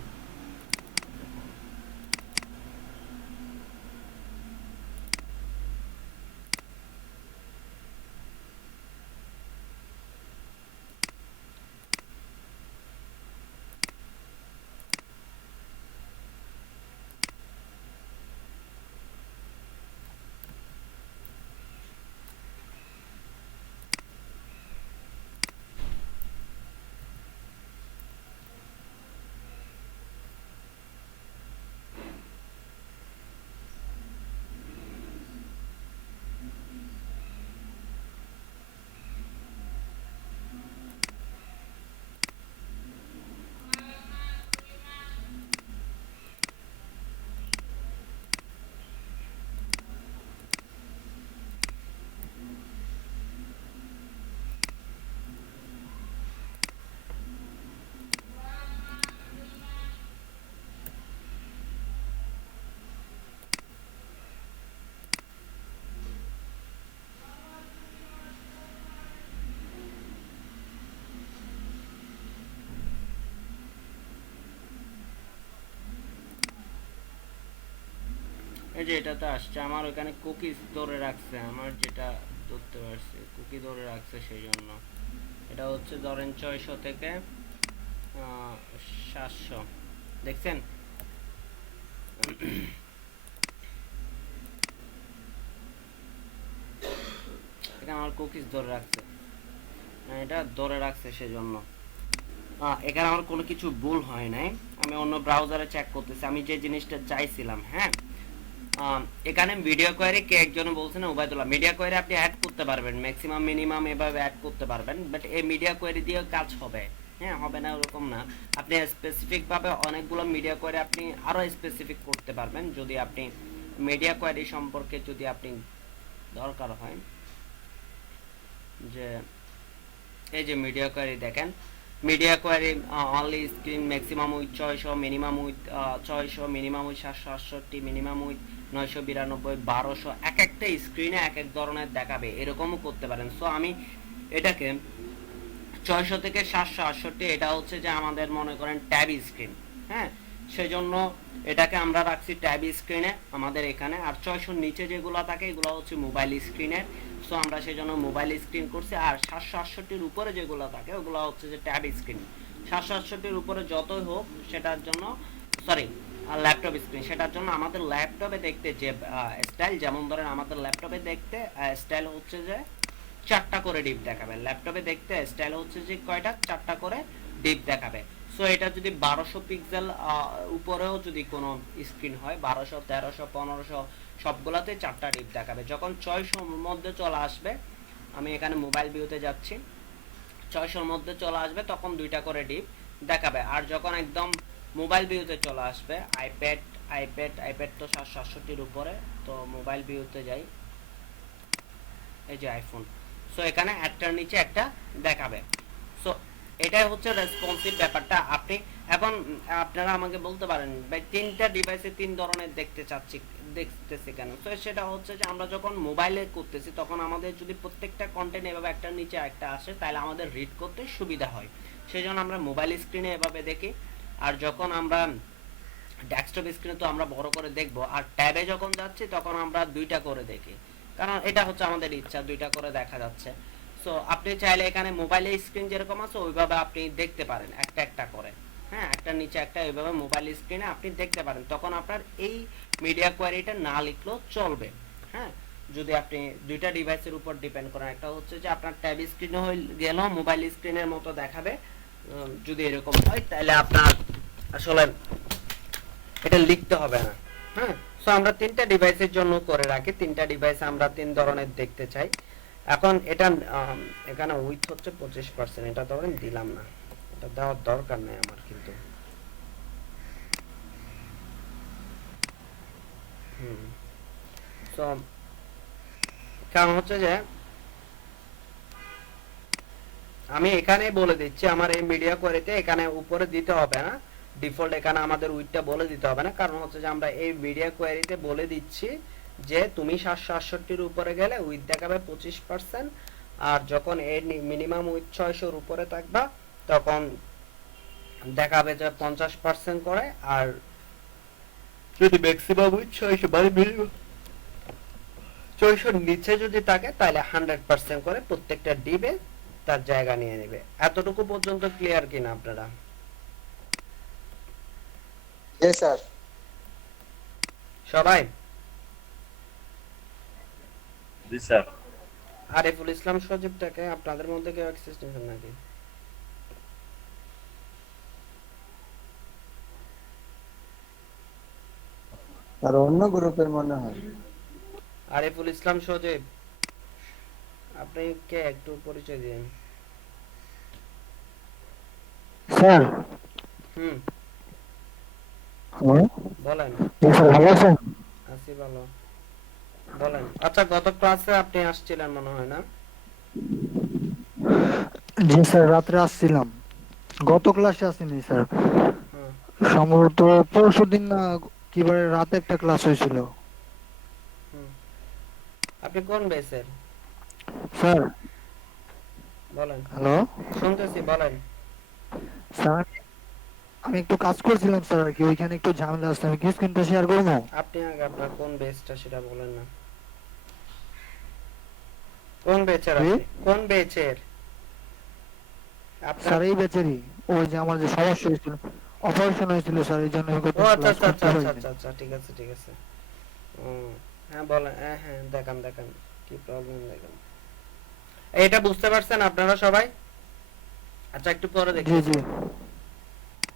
এই যে এটাতে আসছে আমার ওখানে কুকিজ ধরে রাখছে, আমার যেটা ধরতে পারছি কুকি ধরে রাখছে, সেই জন্য এটা হচ্ছে ধরেন 600 থেকে 700 দেখছেন। এখানে আমার কুকিজ ধরে রাখছে, এটা ধরে রাখছে সেজন্য। এখানে আমার কোনো কিছু ভুল হয় নাই, আমি অন্য ব্রাউজারে চেক করতেছি আমি যে জিনিসটা চাইছিলাম। হ্যাঁ, এখানে ভিডিও কোয়ারি কে একজন বলছেন ওবায়দুল্লাহ, মিডিয়া কোয়ারি আপনি অ্যাড করতে পারবেন ম্যাক্সিমাম মিনিমাম এভাবে অ্যাড করতে পারবেন, বাট এই মিডিয়া কোয়ারি দিয়ে কাজ হবে। হ্যাঁ, হবে না ওরকম না, আপনি স্পেসিফিক ভাবে অনেকগুলো মিডিয়া কোয়ারি আপনি আরো স্পেসিফিক করতে পারবেন যদি আপনি মিডিয়া কোয়ারি সম্পর্কে যদি আপনি দরকার হয়। যে এই যে মিডিয়া কোয়ারি দেখেন, media query only screen maximum width 600, minimum width 600, minimum width 768, minimum width 992, 1200, এক একটা স্ক্রিনে এক এক ধরনের দেখাবে, এরকমও করতে পারেন। সো আমি এটাকে 600 থেকে 768, এটা হচ্ছে যে আমাদের মনে করেন ট্যাব স্ক্রিন। হ্যাঁ, সেজন্য এটাকে আমরা রাখছি ট্যাব স্ক্রিনে আমাদের এখানে, আর 600 নিচে যেগুলো থাকে এগুলো হচ্ছে মোবাইল স্ক্রিনের। সো আমরা সেজন্য মোবাইল স্ক্রিন করছি, আর 768-র উপরে যেগুলো থাকে ওগুলো হচ্ছে যে ট্যাব স্ক্রিন। 768-র উপরে যতই হোক সেটার জন্য সরি ল্যাপটপ স্ক্রিন, সেটার জন্য আমাদের ল্যাপটপে দেখতে যে স্টাইল, যেমন ধরেন আমাদের ল্যাপটপে দেখতে স্টাইল হচ্ছে যে 4টা করে ডিপ দেখাবে, ল্যাপটপে দেখতে স্টাইল হচ্ছে যে কয়টা 4টা করে ডিপ দেখাবে। সো এটা যদি 1200 পিক্সেল উপরেও যদি কোনো স্ক্রিন হয় 1200, 1300, 1500 সবগুলাতে 4টা ডিপ দেখাবে। যখন 600-র মধ্যে চলে আসবে, আমি এখানে মোবাইল ভিউতে যাচ্ছি, 600-র মধ্যে চলে আসবে তখন 2টা করে ডিপ দেখাবে। আর যখন একদম মোবাইল ভিউতে চলে আসবে, আইপ্যাড তো 768-র উপরে, তো মোবাইল ভিউতে যাই, এই যে আইফোন। সো এখানে একটার নিচে একটা দেখাবে। সো এটাই হচ্ছে রেসপন্সিভ ব্যাপারটা। আপনি এখন আপনারা আমাকে বলতে পারেন ভাই 3টা ডিভাইসে 3 ধরনের দেখতেছি কেন? তো সেটা হচ্ছে যে আমরা যখন মোবাইলে করতেছি তখন আমাদের যদি প্রত্যেকটা কন্টেন্ট এভাবে একটার নিচে একটা আসে তাহলে আমাদের রিড করতে সুবিধা হয়, সেজন্য আমরা মোবাইল স্ক্রিনে এভাবে দেখি। আর যখন আমরা ডেস্কটপ স্ক্রিনে তো আমরা বড় করে দেখব, আর ট্যাবে যখন যাচ্ছি তখন আমরা 2টা করে দেখি, কারণ এটা হচ্ছে আমাদের ইচ্ছা 2টা করে দেখা যাচ্ছে। সো আপনি চাইলে এখানে মোবাইলের স্ক্রিন যেরকম আছে ওইভাবে আপনি দেখতে পারেন একটা একটা করে। হ্যাঁ, একটার নিচে একটা এইভাবে মোবাইল স্ক্রিনে আপনি দেখতে পারেন, তখন আপনার এই মিডিয়া কোয়ারিটা না লিখলেও চলবে। হ্যাঁ, যদি আপনি 2টা ডিভাইসের উপর ডিপেন্ড করেন, একটা হচ্ছে যে আপনার ট্যাব স্ক্রিনে হয়ে গেলেও মোবাইল স্ক্রিনের মতো দেখাবে, যদি এরকম হয় তাহলে আপনার আসলে এটা লিখতে হবে না। হ্যাঁ, সো আমরা 3টা ডিভাইসের জন্য করে রাখি, 3টা ডিভাইস আমরা 3 ধরনের দেখতে চাই। এখন এটা এখানে উইথ হচ্ছে 25%, এটা ধরেন দিলাম না, এটা দেওয়ার দরকার নেই আমার কিন্তু। সো কারণ হচ্ছে যে আমি এখানে বলে দিচ্ছি, আমার এই মিডিয়া কোয়ারিতে এখানে উপরে দিতে হবে না, ডিফল্ট এখানে আমাদের উইথটা বলে দিতে হবে না, কারণ হচ্ছে যে আমরা এই মিডিয়া কোয়ারিতে বলে দিচ্ছি যে তুমি 768 উপরে গেলে উইথ দেখাবে 25%, আর যখন এর মিনিমাম উইথ 600 উপরে থাকবা তখন দেখাবে যে 50% করে, আর যদি ম্যাক্সিমাম উইথ 600 মানে মিনিমাম 600 নিচে যদি থাকে তাহলে 100% করে প্রত্যেকটা ডিবে তার জায়গা নিয়ে নেবে। এতটুকু পর্যন্ত ক্লিয়ার কিনা আপনারা? জি স্যার। সবাই? জি স্যার। আরিফুল ইসলাম সজীবটাকে আপনাদের মধ্যে কেউ অ্যাক্সেস নিয়েছেন নাকি? আর অন্য গ্রুপের মনে হয়। আরিফুল ইসলাম সজীব, আপনি কে একটু পরিচয় দিন। স্যার, হুম, হ্যালো, বলেন। জি স্যার, ভালো আছেন? আছি ভালো, বলেন। আচ্ছা, গত ক্লাসে আপনি আসছিলেন মনে হয় না? জি স্যার, রাত্রে আসছিলাম। গত ক্লাসে আসিনি স্যার, হুম, সম্ভবত পরশু দিন না কিবারে রাতে একটা ক্লাস হয়েছিল। হুম। আপনি কোন বেসের? স্যার, বলেন, হ্যালো শুনতেছি, বলেন। স্যার, আমি একটু কাজ করছিলাম স্যার, আর কি ওইখানে একটু ঝামেলা আছে। আমি কি স্ক্রিনটা শেয়ার করবো? আপনি আগে আপনার কোন বেসটা সেটা বলেন না। কোন বেচের জি আপনি? কোন বেচের? আপনার? স্যার, এই বেচারি ওই যে আমার যে সমস্যা হয়েছিল, অপারেশন হয়েছিল স্যার, এই জন্য ও কতদিন আচ্ছা ক্লাস আচ্ছা করতে আচ্ছা আচ্ছা পারিনি। আচ্ছা আচ্ছা, ঠিক আছে ঠিক আছে। হ্যাঁ বলেন, হ্যাঁ হ্যাঁ, দেখান দেখান কি প্রবলেম দেখান। এটা বুঝতে পারছেন আপনারা সবাই? আচ্ছা, একটু পরে জি দেখতেছি। জি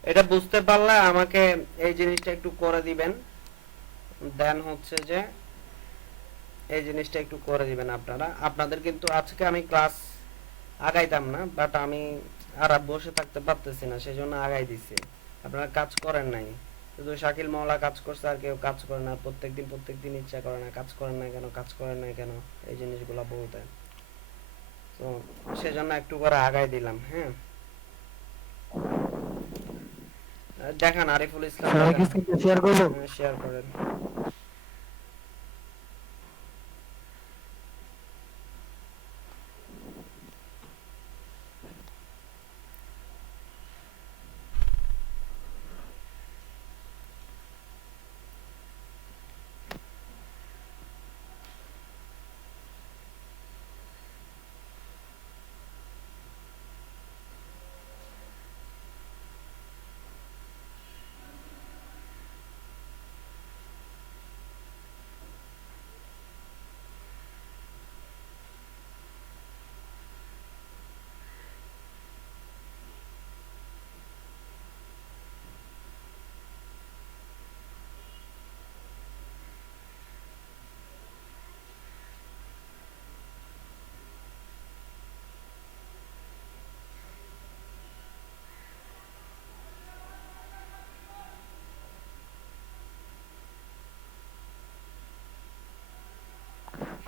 এটা বুঝতে পারলে আমাকে এই জিনিসটা একটু করে দিবেন। দেন হচ্ছে যে এই জিনিসটা একটু করে দিবেন আপনারা। আপনাদের কিন্তু আজকে আমি ক্লাস আগাইতাম না, বাট আমি আর বসে থাকতে পারতেছি না, সেজন্য আগাই দিছি। আপনারা কাজ করেন নাই, শুধু শাকিল মওলা কাজ করছে, আর কেউ কাজ করে না। প্রত্যেকদিন ইচ্ছা করে না, কাজ করেন না কেন, কাজ করেন না কেন, এই জিনিসগুলো বলতে। তো সেজন্য একটু করে আগাই দিলাম। হ্যাঁ, দেখান আরিফুল ইসলাম, স্যার, আমি কি দেখান। স্ক্রিনটা শেয়ার করবো? শেয়ার করেন।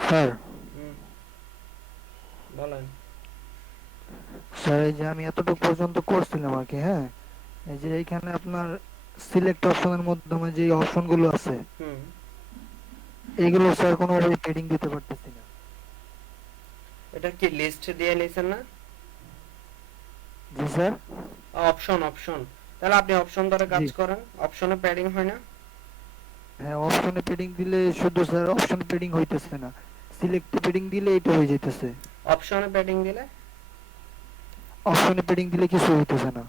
স্যার, হুম, বলেন। স্যার, এই যে আমি এতটুকু পর্যন্ত করছিলাম আর কি, হ্যাঁ, এই যে এইখানে আপনার সিলেক্ট অপশনের মাধ্যমে যে অপশন গুলো আছে, হুম, এইগুলো স্যার কোনোভাবে ট্রেডিং দিতে পারতেছি না। এটা কি লিস্ট দিয়ে নিছেন না? জি স্যার। অপশন অপশন, তাহলে আপনি অপশন ধরে কাজ জি করেন। অপশনে প্যাডিং হয় না? হ্যাঁ, অপশনে ট্রেডিং দিলে শুধু স্যার অপশন ট্রেডিং হইতেছে না, সিলেক্ট ট্রেডিং দিলে এটা হয়ে যাইতেছে। অপশনে প্যাডিং দিলে? অপশনে ট্রেডিং দিলে কিছু হইতেছে না।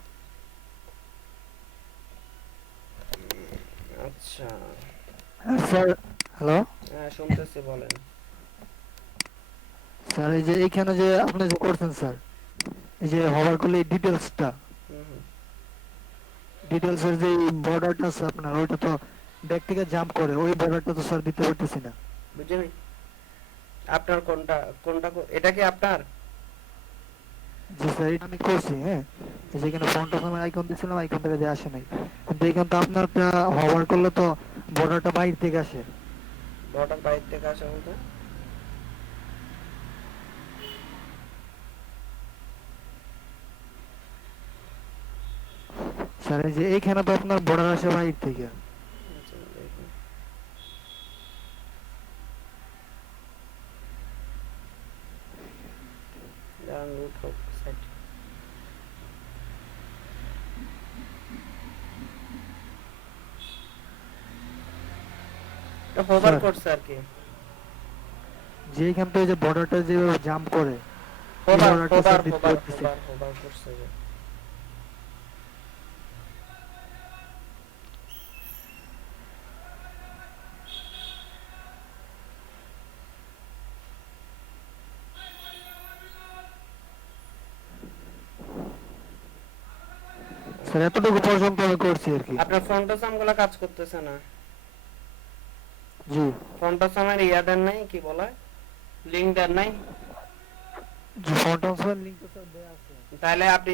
আচ্ছা, আর স্যার, হ্যালো হ্যাঁ শুনতেছি, বলেন। স্যার, এই যে এইখানে যে আপনি যে করছেন স্যার, এই যে হবার করলে এই ডিটেলসটা, হুম হুম, ডিটেলস এর যে বর্ডারটা আছে আপনার, ওইটা তো ব্যাক থেকে জাম্প করে, ওই বর্ডারটা তো স্যার দিতে পারতেছি না। বুঝিনি। আপনার কোনটা কোনটা এটা কি আপনার? জি স্যার, এটা আমি করছি, হ্যাঁ, এই যে এখানে ফ্রন্ট অফ আইকন দিছিলাম, আইকন থেকে যে আসে নাই, কিন্তু এখানে তো আপনারটা হবার করলে তো বর্ডারটা বাইরে থেকে আসে। বর্ডার বাইরে থেকে আসে বলতে? স্যার এই যে এইখানে তো আপনার বর্ডার আসে বাইরে থেকে। আচ্ছা, দেখুন। দাঁড়ান, load হোক site। এটা hover স্যার। করছে আর কি। যে এইখান থেকে যে বর্ডারটা যেভাবে জাম্প করে, এই hover বর্ডারটা hover স্যার দিতে hover পারতেছি। hover hover করছে যে। স্যার এতটুকু পর্যন্ত আমি করছি আর কি। আপনার ফন্টাসাম গুলো কাজ করতেছে না। জি ফন্টাসামের ইয়া দেন নাই, কি বলে, লিংক দেন নাই। জি ফন্টাসের লিংক তো স্যার দেয়া আছে। তাহলে আপনি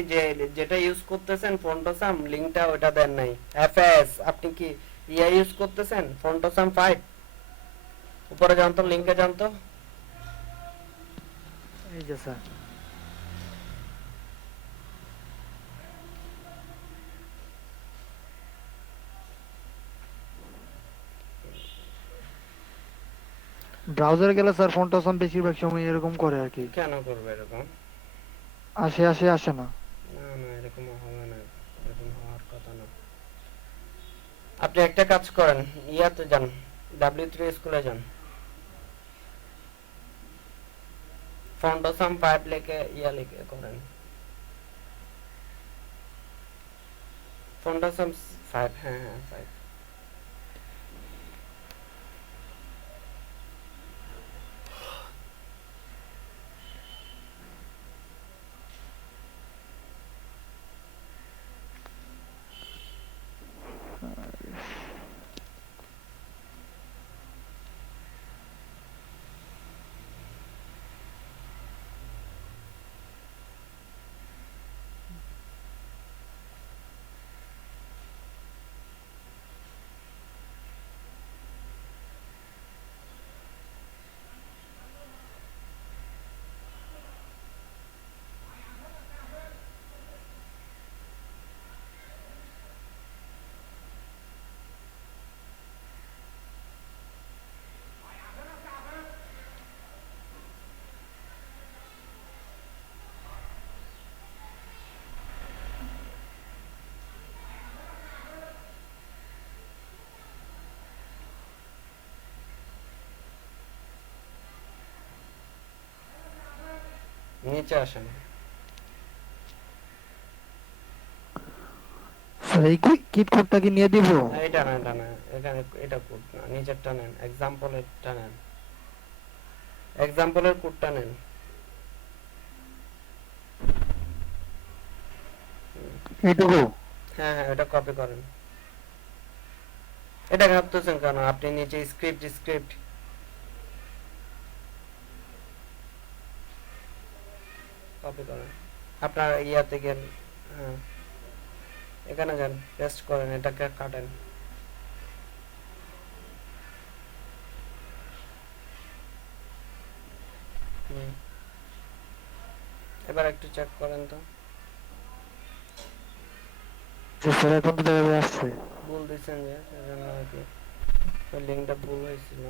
যেটা ইউজ করতেছেন ফন্টাসাম, লিংকটা ওটা দেন নাই। এফএস আপনি কি ইয়া ইউজ করতেছেন ফন্টাসাম 5? উপরে যান তো, লিংকে যান তো। এই যে স্যার ব্রাউজারে গেলে স্যার ফন্টাসম বেশিরভাগ সময় এরকম করে আর কি, কেন করবে এরকম? আসে না। না না, এরকম হবে না, এরকম হওয়ার কথা না। আপনি একটা কাজ করেন, ইয়াতে যান, W3 স্কুলে যান, ফন্টাসাম 5 লিখে ইয়া লিখে করেন, ফন্টাসাম 5, হ্যাঁ হ্যাঁ 5। নিচে আসেন। স্যার এই কিট কোডটা কি নিয়ে দিব? না, এটা না, এটা না, এখানে এটা কোড না, নিচেরটা নেন, এক্সাম্পলেরটা নেন, এক্সাম্পলের কোডটা নেন। এইটুকু? হ্যাঁ হ্যাঁ, এটা কপি করেন। এটা ভাবতেছেন কেন? আপনি নিচে স্ক্রিপ্ট কপি করেন, আপনার ইয়াতে গেন, হ্যাঁ এখানে যান, পেস্ট করেন, এটাকে কাটেন। হুম। এবার একটু চেক করেন তো, যে স্যার এখন তো দেখা আসছে। ভুল দিচ্ছেন যে, সেজন্য আর কি ওই লিঙ্কটা ভুল হয়েছিল।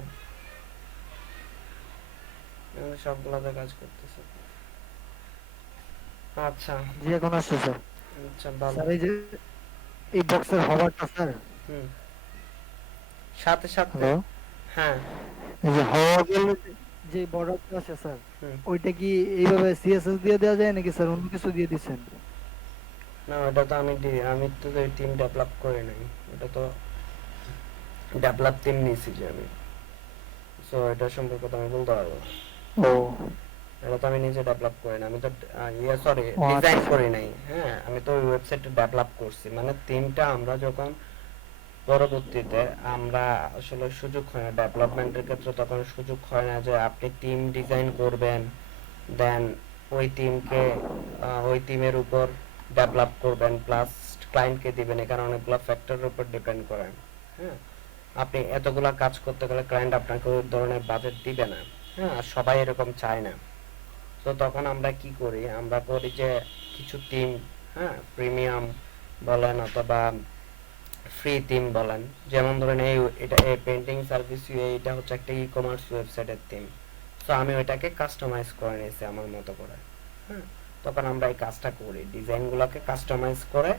এখন সবগুলোতে কাজ করতেছে। আচ্ছা জি এখন আসছে স্যার। আচ্ছা, ভালো। স্যার এই যে এই বক্সের হওয়ারটা স্যার, হুম, সাথে সাথে, হ্যালো, হ্যাঁ। এই যে হওয়ার গেলে যে বর্ডারটা আছে স্যার, হুম। ওইটা কি এইভাবে সিএসএস দিয়ে দেওয়া যায় নাকি স্যার অন্য কিছু দিয়ে দিচ্ছেন? না, ওটা তো আমি তো টিম ডেভেলপ করি নাই, ওটা তো ডেভেলপ টিম নিয়েছি যে আমি, সো এটা সম্পর্কে তো আমি বলতে পারবো না। ও এটা তো আমি নিজে ডেভেলপ করি না, আমি তো সরি, ও ডিজাইন আচ্ছা। করি নাই। হ্যাঁ, আমি তো ওয়েবসাইটটা ডেভেলপ করছি, মানে টিমটা আমরা যখন পরবর্তীতে আমরা আসলে সুযোগ হয় না ডেভেলপমেন্টের ক্ষেত্রে, তখন সুযোগ হয় না যে আপনি টিম ডিজাইন করবেন, দেন ওই টিমকে ওই টিমের উপর ডেভেলপ করবেন, প্লাস ক্লায়েন্টকে দিবেন। এখানে অনেকগুলো ফ্যাক্টরের উপর ডিপেন্ড করে। হ্যাঁ, আপনি এতগুলা কাজ করতে গেলে ক্লায়েন্ট আপনাকে ওই ধরনের বাজেট দিবে না। হ্যাঁ, আর সবাই এরকম চায় না। তো তখন আমরা কি করি, আমরা করি যে কিছু টিম, হ্যাঁ, প্রিমিয়াম বলেন অথবা ফ্রি থিম বলেন, যেমন ধরেন এটা এই পেন্টিং সার্ভিস এটা হচ্ছে একটা ই কমার্স ওয়েবসাইটের থিম। তো আমি ওইটাকে কাস্টমাইজ করে নিয়েছি আমার মতো করে। হ্যাঁ, তখন আমরা এই কাজটা করি, ডিজাইনগুলোকে কাস্টমাইজ করে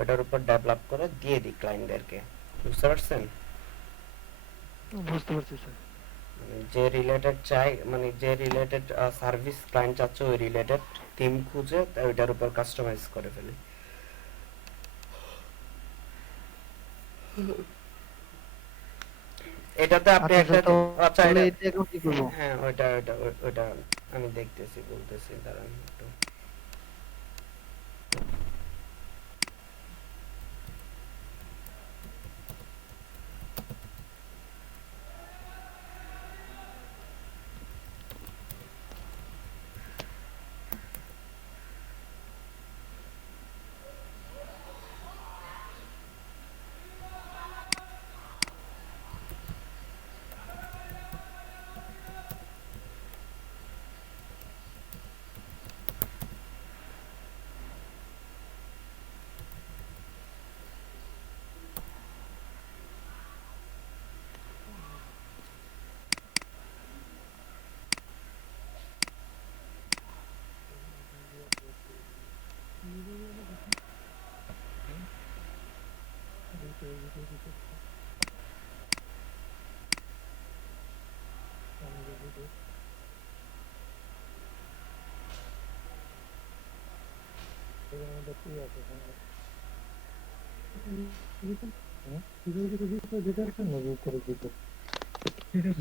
ওটার উপর ডেভেলপ করে দিয়ে দিই ক্লায়েন্টদেরকে। বুঝতে পারছেন? বুঝতে পারছি স্যার। মানে যে রিলেটেড চাই, মানে যে রিলেটেড সার্ভিস ক্লায়েন্ট চাচ্ছে ওই রিলেটেড থিম খুঁজে ওইটার উপর কাস্টমাইজ করে ফেলি। এটাতে আপনি আচ্ছা একটা স্যার, তো আচ্ছা তাহলে এটা এটা এখন কি করবো? হ্যাঁ ওইটা আমি দেখতেছি, বলতেছি, দাঁড়ান একটু।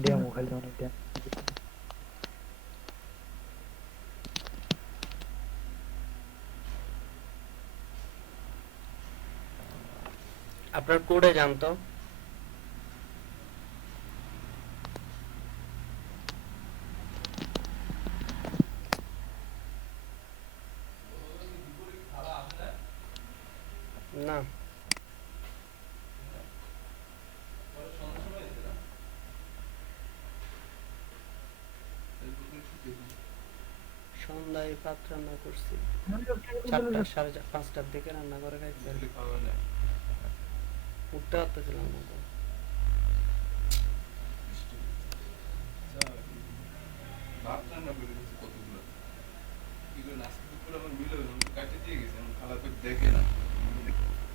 ডেমো খালি অনেক ডেমো। আপনার কোডে জানতো না, সন্ধ্যায় ভাত রান্না করছি, 4:30 5টার দিকে রান্না করে খাইছি আর কি। উঠতে পারতেছিলাম না তো। ভাত রান্না করে দিয়েছি কতগুলো, কি করে আজকে দুপুরে আমার মিলে কাটে দিয়ে গেছে, আমার খালা তো দেখে না,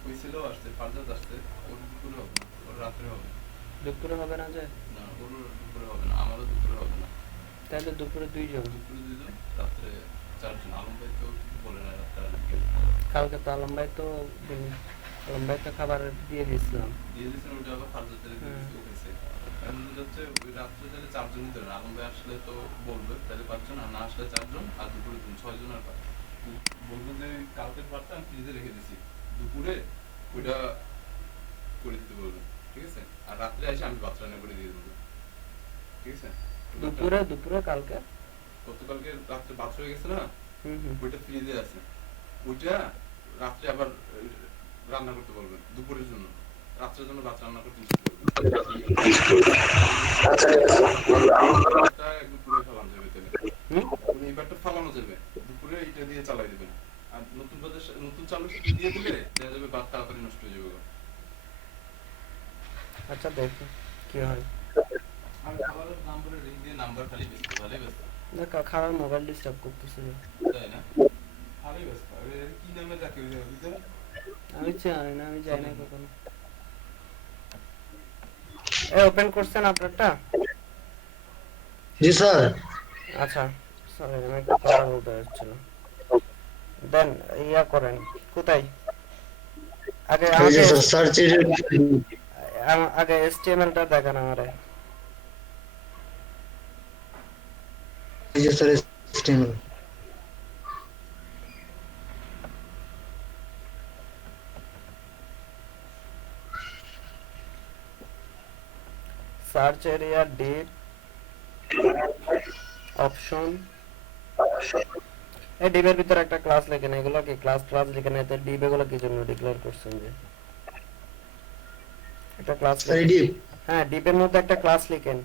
ওই ছেলেও আসছে, ফারজাদ আসছে, ওর দুপুরে হবে না, ওর রাত্রে হবে না। দুপুরে হবে না যে? না, ওর দুপুরে হবে না, আমারও দুপুরে হবে না। তাহলে দুপুরে 2 জন। দুপুরে 2 জন, রাত্রে 4 জন। আলম ভাই তো কিছু বলে না, রাত্রে আর কি কালকে তো আলম ভাই তো আলম ভাই তো খাবার দিয়ে দিয়েছিলাম। দিয়ে দিয়েছেন, ওটা আবার ফারজাদের দিয়ে দিয়েছে, ও খেয়েছে। এখন হচ্ছে ওই রাত্রে তাহলে 4 জনই ধরেন, আলম ভাই আসলে তো বলবে তাহলে 5 জন, আর না আসলে 4 জন, আর দুপুরে 6 জন আর বলবো যে কালকের ভাতটা আমি ফ্রিজে রেখে দিছি, দুপুরে ওইটা করে দিতে বলবেন, ঠিক আছে? আর রাত্রে এসে আমি ভাত রান্না করে দিয়ে দেবো, ঠিক আছে? দুপুরে কালকে গতকালকে রাত্রে ভাত হয়ে গেছে না, হুম। ওইটা ফ্রিজে আছে, ওইটা রাত্রে আবার রান্না করতে বলবেন দুপুরের জন্য, রাত্রের জন্য ভাত রান্না করতে নিষেধ করবেন। একদম পুরো ফেলানো যাবে তাহলে, এইবারটা ফালানো যাবে, দুপুরে এইটা দিয়ে চালাই দেবেন। আর নতুন চালের সাথে দিয়ে দিলে দেখা যাবে ভাত তাড়াতাড়ি নষ্ট হয়ে যাবে। আচ্ছা দেখো কি হয়। আমি খাবারের নাম্বারে রিং দিয়ে নাম্বার খালি ব্যস্ত, ভালোই ব্যস্ত, দেখ খাবার মোবাইল ডিস্টার্ব করতেছে না। তাই না? ভালোই ব্যস্ত। কি নামে ডাকে ওই ভিতরে? আমি জানি না, আমি যাই না কখনো। ওপেন করছেন আপনারটা? জি স্যার। আচ্ছা, সরি আমি একটু কথা বলতে যাচ্ছিল। দেন ইয়া করেন কোথায়? আগে এই যে আগে স্যার সার্চের আগে HTML-টা দেখান আমারে। এই যে sir HTML search area deep option, এই ডিপের ভিতরে একটা ক্লাস লেখেন, এগুলো কি ক্লাস লিখেন, এতে ডিপ এগুলো কি জন্য ডিক্লেয়ার করছেন যে একটা ক্লাস স্যার লিখেন? ডিপ হ্যাঁ, ডিপের মধ্যে একটা ক্লাস লিখেন।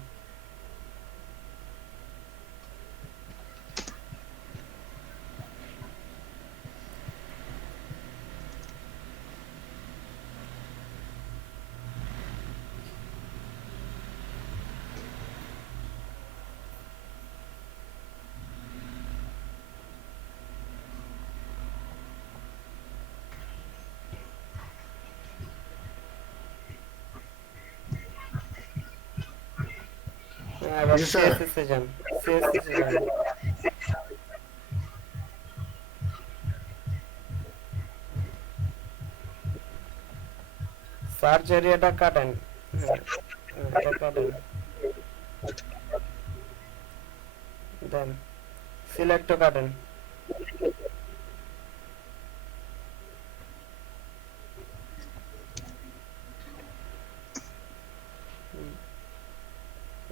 এবার জি স্যার। সিএসএস এ যান, সিএসএস এ যান। সার্চ এরিয়াটা কাটেন, হ্যাঁ, এটা কাটেন, দেন সিলেক্টও কাটেন।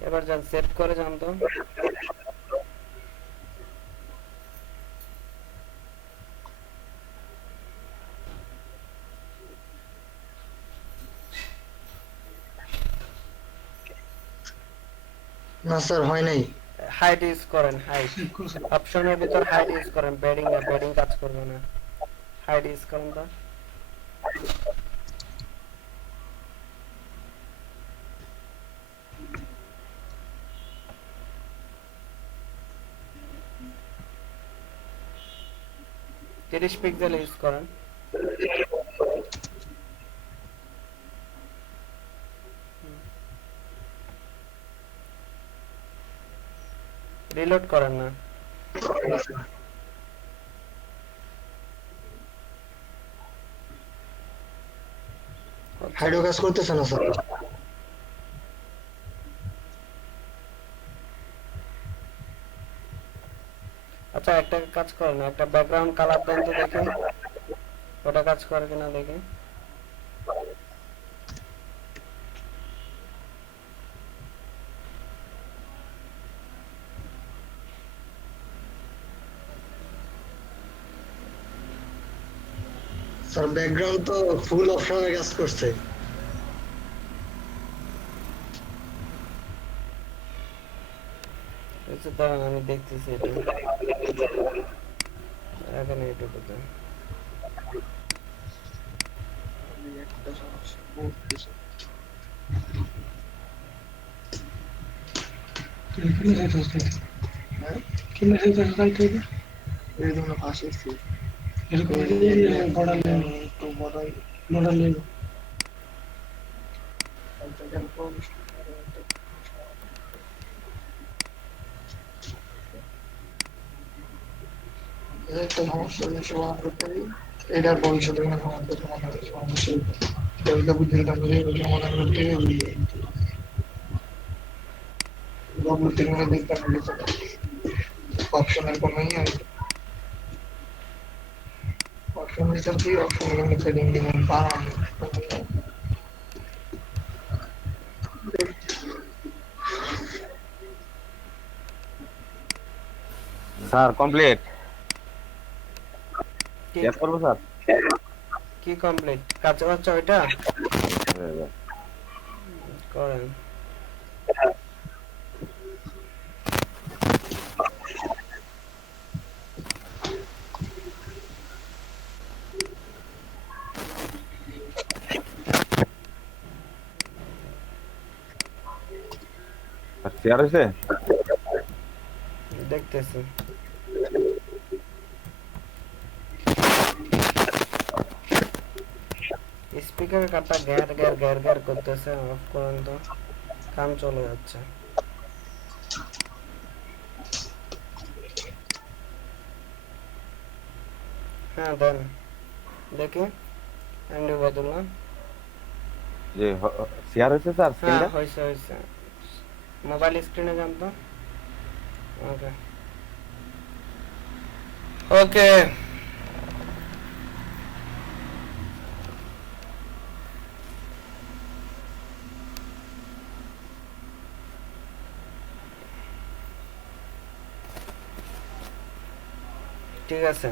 এবার যান সেভ করে যান তো। না স্যার হয় নাই। হাইড ইউজ করেন, হাইড অপশনের ভিতর হাইড ইউজ করেন, বেডিং না, বেডিং কাজ করবে না, হাইড ইউজ করেন তো। তিরিশ পিক্সেল ইউজ করেন। রিলোড করেন না। হাইডও কাজ করতেছে না স্যার। আচ্ছা একটা কাজ করেন, একটা ব্যাকগ্রাউন্ড কালার দেন তো দেখি, ওটা কাজ করে কিনা দেখি। স্যার ব্যাকগ্রাউন্ড তো ফুল অপশনে কাজ করছে। আচ্ছা দাঁড়ান আমি দেখতেছি এটা, এখানে এটুকু দেন। আমি একটা সমস্যা বলতেছি। হ্যাঁ? এই জন্য পাশে এসেছি। একটু বড়াই একটা সমস্যা সমাধান করতে পারি, এটার ভবিষ্যতে কোনো সমস্যা সমাধান সমস্যা এটা বুদ্ধি সমাধান করতে গুগল থেকে দেখতে অপশনের কোনো ইয়ে অপশন হিসাব কি অপশন এখানে সেটিং দিবেন বাড়ান স্যার কমপ্লিট। কি চেক করবো স্যার? কি কমপ্লিট কাজ বাচ্চা ওইটা করেন। শেয়ার হয়েছে? দেখতেছি। স্পিকারের কাটা গ্যার গ্যার গ্যার গ্যার করতেছে, অফ করেন তো, কাম চলে যাচ্ছে। হ্যাঁ দেন দেখি এন্ডু বদলা। যে শেয়ার হয়েছে স্যার হ্যাঁ স্ক্রিনটা? হয়েছে হয়েছে, মোবাইল স্ক্রিনে যান তো। ওকে ওকে ঠিক আছে।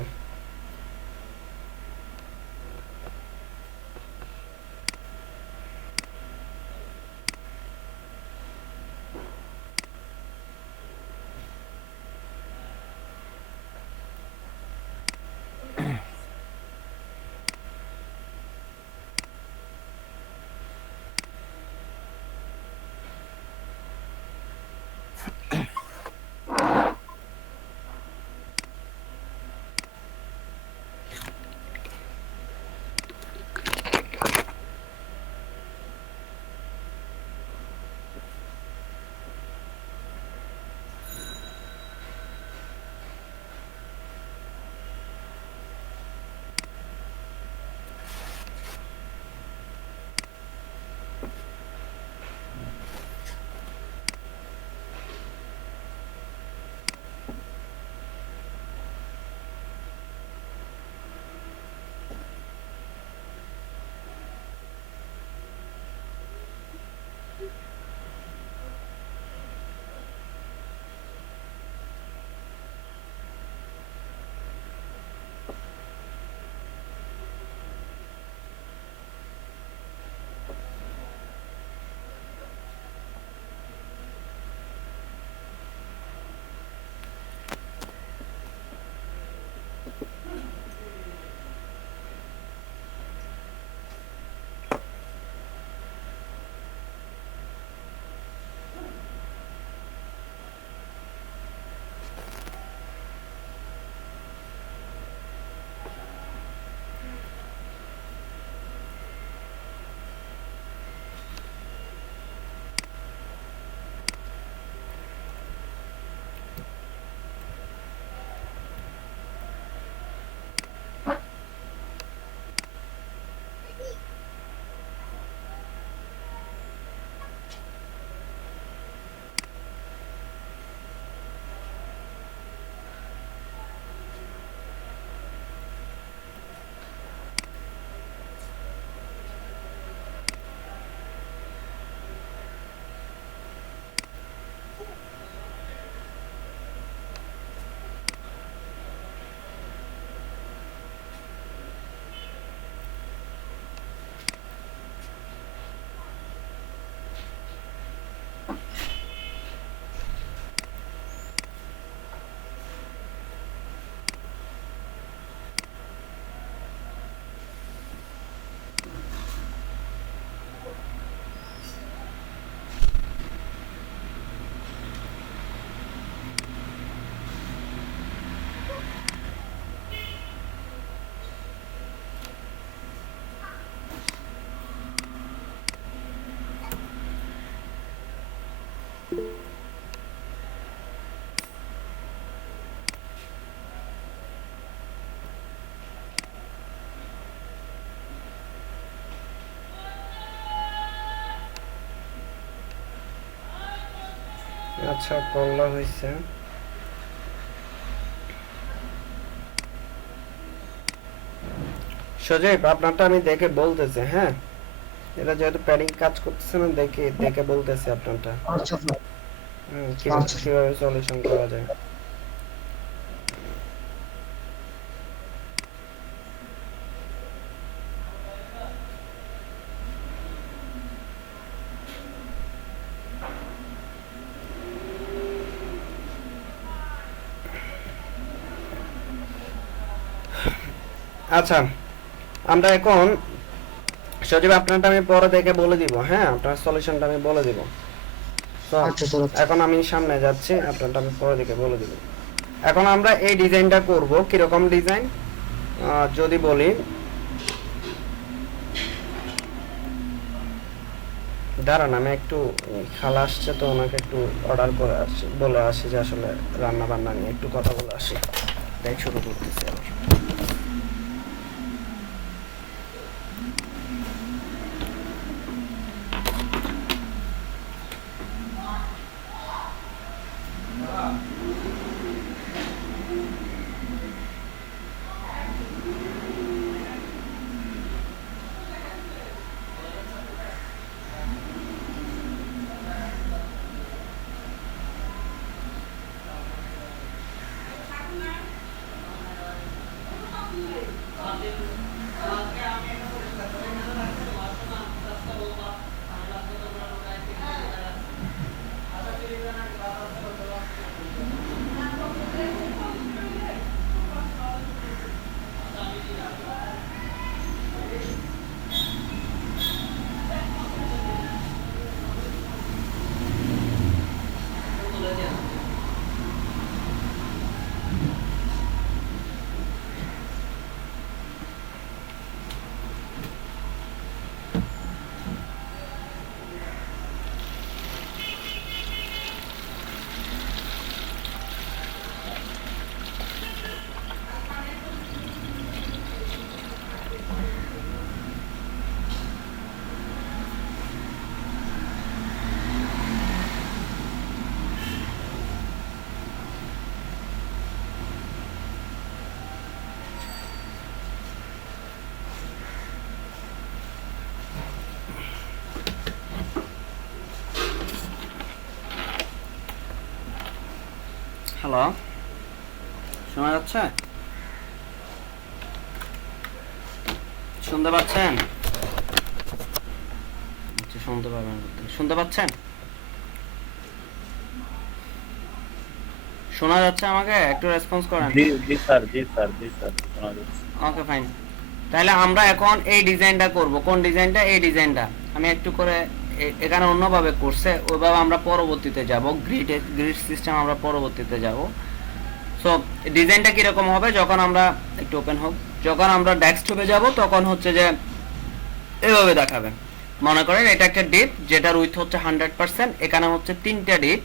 আচ্ছা করলা হয়েছে। সজীব আপনারটা আমি দেখে বলতেছি, হ্যাঁ এটা যেহেতু প্যাডিং কাজ করতেছে না, দেখে দেখে বলতেছি আপনারটা। আচ্ছা স্যার। আচ্ছা। কিভাবে সলিউশন করা যায়। আচ্ছা আমরা এখন সজীব আপনারটা আমি পরে দেখে বলে দিব, হ্যাঁ আপনার সলিউশনটা আমি বলে দিব। তো আচ্ছা স্যার। আচ্ছা। এখন আমি সামনে যাচ্ছি, আপনারটা আমি পরে দেখে বলে দিব। এখন আমরা এই ডিজাইনটা করব, কিরকম ডিজাইন যদি বলি, দাঁড়ান আমি একটু, খালা আসছে তো ওনাকে একটু অর্ডার করে আসি, বলে আসি যে আসলে রান্না বান্না নিয়ে একটু কথা বলে আসি, তাই শুরু করতেছি আবার। হ্যালো, শোনা যাচ্ছে? শুনতে পাচ্ছেন? আচ্ছা শুনতে পাবেন, শুনতে পাচ্ছেন? শোনা যাচ্ছে আমাকে? একটু রেসপন্স করেন। জি জি স্যার, জি স্যার, জি স্যার, শোনা যাচ্ছে। Okay fine. তাহলে আমরা এখন এই ডিজাইনটা করব। কোন ডিজাইনটা? এই ডিজাইনটা আমি একটু করে এখানে অন্যভাবে করছে, ওইভাবে আমরা পরবর্তীতে যাব, গ্রিড সিস্টেম আমরা পরবর্তীতে যাব। সো ডিজাইনটা কিরকম হবে, যখন আমরা একটু ওপেন হোক, যখন আমরা ডেস্কটপে যাব তখন হচ্ছে যে এভাবে দেখাবে। মনে করেন এটা একটা ডিপ যেটার উইথ হচ্ছে 100%, এখানে হচ্ছে তিনটা ডিপ,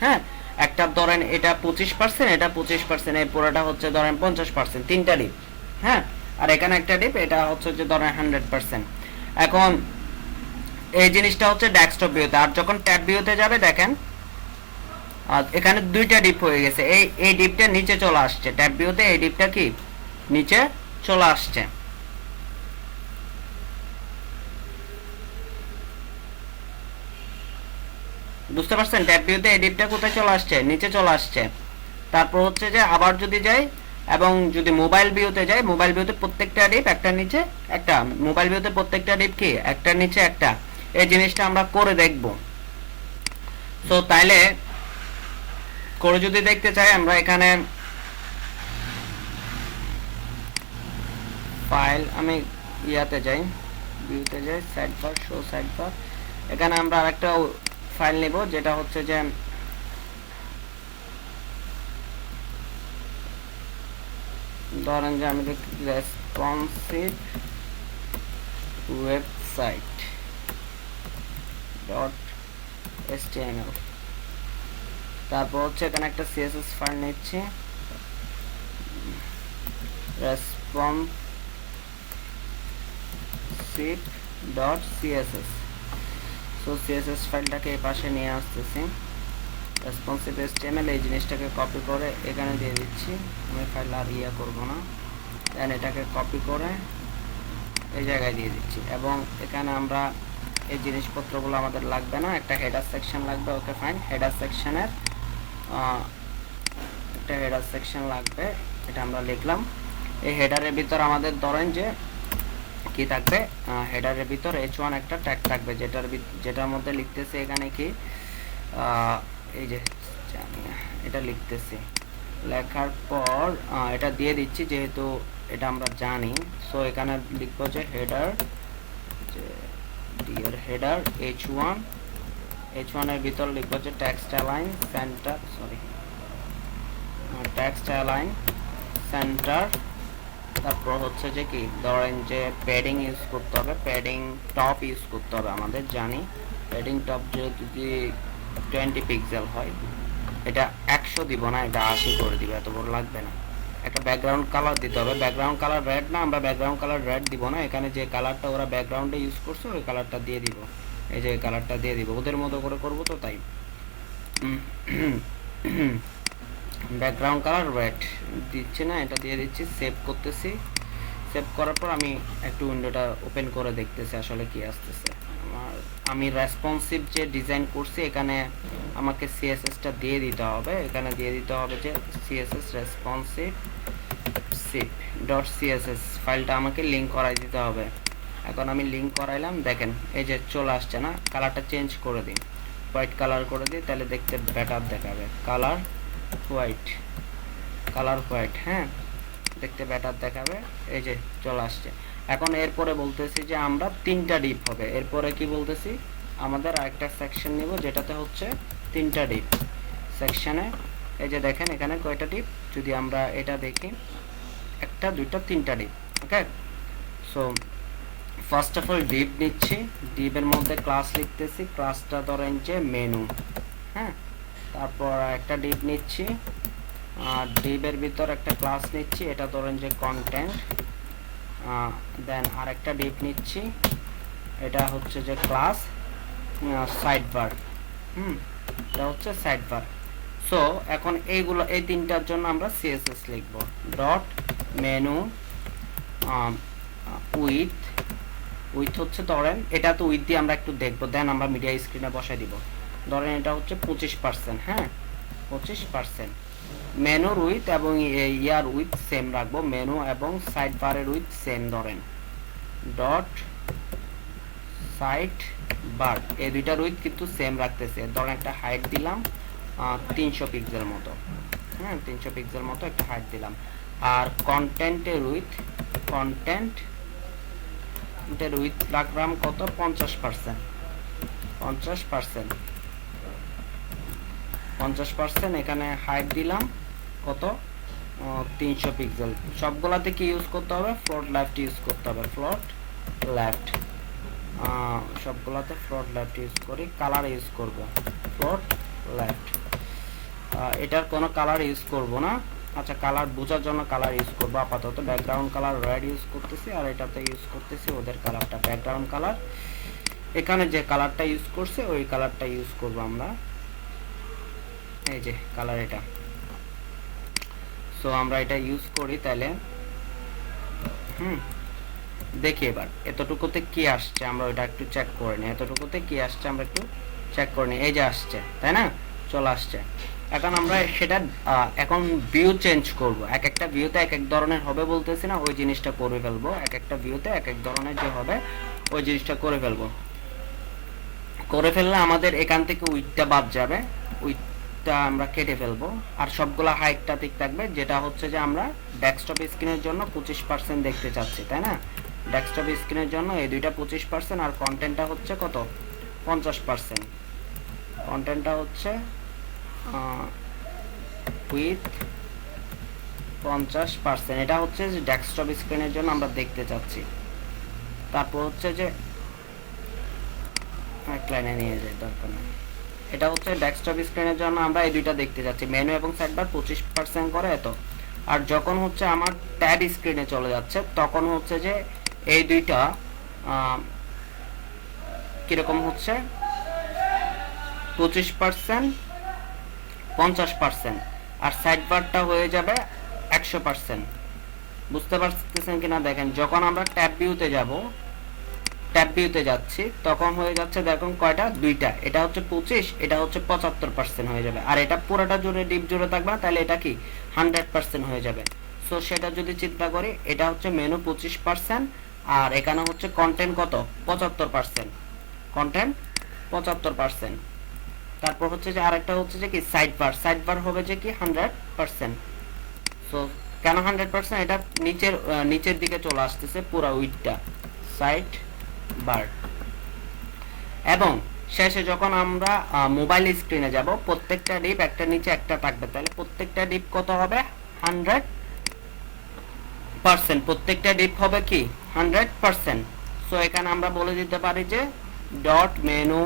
হ্যাঁ একটা ধরেন এটা 25%, এটা 25%, এই পুরোটা হচ্ছে ধরেন 50%, তিনটা ডিপ, হ্যাঁ আর এখানে একটা ডিপ, এটা হচ্ছে যে ধরেন 100%। এখন এই জিনিসটা হচ্ছে ডেস্কটপ ভিউতে, আর যখন ট্যাব ভিউতে যাবে দেখেন আর এখানে দুইটা ডিপ হয়ে গেছে, এই ডিপটা নিচে চলে আসছে ট্যাব ভিউতে, এই ডিপটা কি নিচে চলে আসছে। বুঝতে পারছেন? ট্যাব ভিউতে এই ডিপটা কোথায় চলে আসছে? নিচে চলে আসছে। তারপর হচ্ছে যে আবার যদি যাই এবং যদি মোবাইল ভিউতে যাই, মোবাইল ভিউতে প্রত্যেকটা ডিপ একটা নিচে একটা, মোবাইল ভিউতে প্রত্যেকটা ডিপ কি একটা নিচে একটা, এই জিনিসটা আমরা করে দেখব। তো তাইলে করে যদি দেখতে চাই আমরা এখানে ফাইল, আমি ইয়াতে যাই, ভিউতে যাই, side bar, show side bar, এখানে আমরা আরেকটা ফাইল নেব যেটা হচ্ছে যে ধরেন যে আমি দেখি রেসপন্সিভ ওয়েবসাইট ডট এচটিএমএল, তারপর হচ্ছে এখানে একটা সিএসএস ফাইল নিচ্ছি, responsive dot CSS. So CSS ফাইলটাকে এই পাশে নিয়ে আসতেছি, রেসপন্সিভ HTML এই জিনিসটাকে কপি করে এখানে দিয়ে দিচ্ছি, আমি ফাইল আর করব না, দেন এটাকে কপি করে এই জায়গায় দিয়ে দিচ্ছি। এবং এখানে আমরা এই জিনিসপত্রগুলো আমাদের লাগবে না, একটা হেডার সেকশন লাগবে। ওকে ফাইন, হেডার সেকশনের একটা হেডার সেকশন লাগবে, এটা আমরা লিখলাম। এই হেডারের ভিতর আমাদের ধরেন যে কি থাকবে, হেডারের ভিতর h1 একটা ট্যাগ থাকবে, যেটার মধ্যে লিখতেছি এখানে কি এই যে এটা লিখতেছি, লেখার পর এটা দিয়ে দিচ্ছি যেহেতু এটা আমরা জানি। সো এখানে লিখবো যে হেডার, ডিয়ার হেডার h1 এর ভিতর লিখবো যে text align centre, text align centre. তারপর হচ্ছে যে কি ধরেন যে প্যাডিং ইউজ করতে হবে, প্যাডিং টপ ইউজ করতে হবে, আমাদের জানি প্যাডিং টপ যদি 20 পিক্সেল হয়, এটা 100 দিব না, এটা 80 করে দিব, এত বড় লাগবে না। একটা ব্যাকগ্রাউন্ড কালার দিতে হবে, ব্যাকগ্রাউন্ড কালার রেড না, আমরা ব্যাকগ্রাউন্ড কালার রেড দিব না, এখানে যে কালারটা ওরা ব্যাকগ্রাউন্ডে ইউজ করছে ওই কালারটা দিয়ে দিব, এই যে কালারটা দিয়ে দিব, ওদের মতো করে করব তো তাই। ব্যাকগ্রাউন্ড কালার রেড দিচ্ছি না, এটা দিয়ে দিচ্ছি, সেভ করতেছি। সেভ করার পর আমি একটু উইন্ডোটা ওপেন করে দেখতেছি আসলে কি আসতেছে। আমি রেসপন্সিভ যে ডিজাইন করছি এখানে আমাকে সিএসএসটা দিয়ে দিতে হবে, এখানে দিয়ে দিতে হবে যে সিএসএস রেসপন্সিভ cip.css ফাইলটা আমাকে লিংক করাই দিতে হবে। এখন আমি লিংক করাইলাম, দেখেন এই যে চলে আসছে না, কালারটা চেঞ্জ করে দিই, হোয়াইট কালার করে দিই, তাহলে দেখতে বেটার দেখাবে। কালার হোয়াইট, হ্যাঁ দেখতে বেটার দেখাবে, এই যে চলে আসছে। এখন এরপরে বলতেছি যে আমরা 3টা ডিপ হবে, এরপরে কি বলতেছি আমাদের আরেকটা সেকশন নিব যেটাতে হচ্ছে 3টা ডিপ সেকশনে। এই যে দেখেন এখানে কয়টা ডিপ, যদি আমরা এটা দেখি 1টা 2টা 3টা deep. Okay, so first of all deep নিচ্ছি, ডিপের মধ্যে ক্লাস লিখতেছি, ক্লাসটা ধরেন যে মেনু, হ্যাঁ। তারপর একটা ডিপ নিচ্ছি, ডিপের ভিতর একটা ক্লাস নিচ্ছি, এটা ধরেন যে কন্টেন্ট। দেন আরেকটা ডিপ নিচ্ছি, এটা হচ্ছে যে ক্লাস সাইড বার, এটা হচ্ছে সাইড বার। সো এখন এইগুলো, এই 3টার জন্য আমরা সিএসএস লিখব, ডট মেনু উইথ হচ্ছে ধরেন এটা তো উইথ দিয়ে আমরা একটু দেখবো, দেন আমরা মিডিয়া স্ক্রিনে বসাই দিব। ধরেন এটা হচ্ছে 25%, হ্যাঁ 25%। মেনুর উইথ এবং ইয়ার উইথ সেম রাখবো, মেনু এবং সাইড বারের উইথ সেম ধরেন, ডট সাইড বার এই দুইটার উইথ কিন্তু সেম রাখতেছে। ধরেন একটা হাইট দিলাম 300 পিক্সেল মতো, হ্যাঁ 300 পিক্সেল মতো একটা হাইট দিলাম। আর কন্টেন্টের উইথ রাখলাম কত, 50%। এখানে হাইট দিলাম কত, 300 পিক্সেল। সবগুলাতে কি ইউজ করতে হবে, ফ্লোট লেফট ইউজ করতে হবে, ফ্লোট লেফট, সবগুলাতে ফ্লোট লেফট ইউজ করি। কালার ইউজ করব ফ্লোট লেফট, এটার কোনো কালার ইউজ করব না, আচ্ছা কালার বোঝার জন্য কালার ইউজ করব আপাতত। ব্যাকগ্রাউন্ড কালার রেড ইউজ করতেছি, আর এটাতে ইউজ করতেছি ওদের কালারটা, ব্যাকগ্রাউন্ড কালার। এখানে যে কালারটা ইউজ করছে ওই কালারটা ইউজ করব আমরা, এই যে কালার এটা। সো আমরা এটা ইউজ করি তাহলে, দেখি এবার এতটুকুতে কি আসছে, আমরা ওটা একটু চেক করে নিই। এতটুকুতে কি আসছে আমরা একটু চেক করে নিই, এই যে আসছে, তাই না, চলে আসছে। এখন আমরা সেটা এখন ভিউ চেঞ্জ করব, এক একটা ভিউতে এক এক ধরনের হবে বলতেছি না, ওই জিনিসটা করে ফেলবো। এক একটা ভিউতে এক এক ধরনের যে হবে ওই জিনিসটা করে ফেলবো। করে ফেললে আমাদের এখান থেকে উইথটা বাদ যাবে, উইথটা আমরা কেটে ফেলবো, আর সবগুলা হাইটটা ঠিক থাকবে। যেটা হচ্ছে যে আমরা ডেস্কটপ স্ক্রিনের জন্য 25% দেখতে চাচ্ছি, তাই না, ডেস্কটপ স্ক্রিনের জন্য এই দুইটা 25%, আর কন্টেন্টটা হচ্ছে কত, 50%। কন্টেন্টটা হচ্ছে উইথ 50%, এটা হচ্ছে যে ডেস্কটপ স্ক্রিনের জন্য আমরা দেখতে চাচ্ছি। তারপর হচ্ছে যে এক লাইনে নিয়ে যাই, দরকার নেই। এটা হচ্ছে ডেস্কটপ স্ক্রিনের জন্য আমরা এই দুইটা দেখতে যাচ্ছি, মেনু এবং সাইডবার 25% করে এত। আর যখন হচ্ছে আমার ট্যাব স্ক্রিনে চলে যাচ্ছে তখন হচ্ছে যে এই দুইটা কিরকম হচ্ছে, 25% 50%, আর সাইড বারটা হয়ে যাবে 100%। বুঝতে পারতেছেন কিনা দেখেন, যখন আমরা ট্যাব ভিউতে যাব, ট্যাব ভিউতে যাচ্ছি, তখন হয়ে যাচ্ছে দেখুন কয়টা, দুইটা, এটা হচ্ছে 25, এটা হচ্ছে 75% হয়ে যাবে, আর এটা পুরোটা জুড়ে ডিপ জুড়ে থাকবে না, তাহলে এটা কি 100% হয়ে যাবে। সো সেটা যদি চিন্তা করি, এটা হচ্ছে মেনু 25%, আর এখানে হচ্ছে কন্টেন্ট কত, 75%, কন্টেন্ট 75%। তারপর হচ্ছে যে আরেকটা হচ্ছে যে কি সাইড বার হবে যে কি 100%। সো কেন 100%, এটা নিচের দিকে চলে আসতেছে পুরো উইডটা, সাইড বার। এবং শেষে যখন আমরা মোবাইল স্ক্রিনে যাব, প্রত্যেকটা ডিপ একটা নিচে একটা থাকবে, তাহলে প্রত্যেকটা ডিপ কত হবে, 100%, প্রত্যেকটা ডিপ হবে কি 100%। সো এখানে আমরা বলে দিতে পারি যে ডট মেনু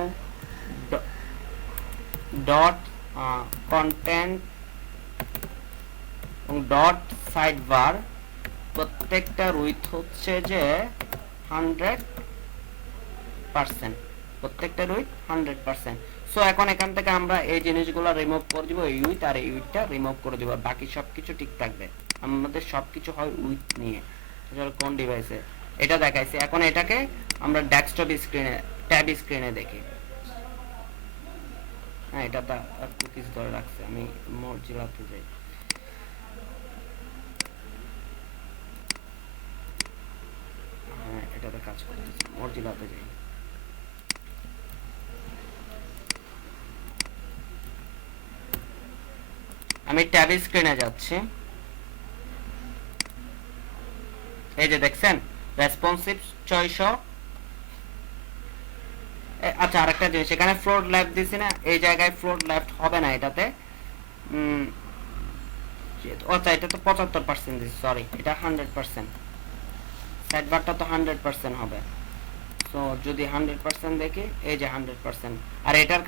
ডট কন্টেন্ট এবং ডট সাইড বার, প্রত্যেকটা উইথ হচ্ছে যে 100%, প্রত্যেকটা উইথ 100%। সো এখন এখান থেকে আমরা এই জিনিসগুলো রিমুভ করে দিব, এই উইথ আর এই উইথটা রিমুভ করে দিব, বাকি সবকিছু ঠিক থাকবে। আমাদের সবকিছু হয় উইথ নিয়ে, কোন ডিভাইসে এটা দেখাইছে। এখন এটাকে আমরা ডেস্কটপ স্ক্রিনে, ট্যাব স্ক্রিনে দেখি। হ্যাঁ, এটা তো কুকিজ ধরে রাখছে, আমি মরজিলাতে যাই। হ্যাঁ, এটাতে কাজ করতেছে, মরজিলাতে যাই। আমি ট্যাব স্ক্রিনে যাচ্ছি, এই যে দেখছেন রেসপন্সিভ 600। আচ্ছা, আরেকটা জিনিস, এখানে ফ্লোট লেফট দিছি না, এই জায়গায় ফ্লোট লেফট হবে না এটাতে। আচ্ছা, এটা তো 75% দিছি, সরি, এটা 100%, সাইড বারটা তো 100% হবে। সো যদি 100% দেখি, এই যে 100%, আর এটার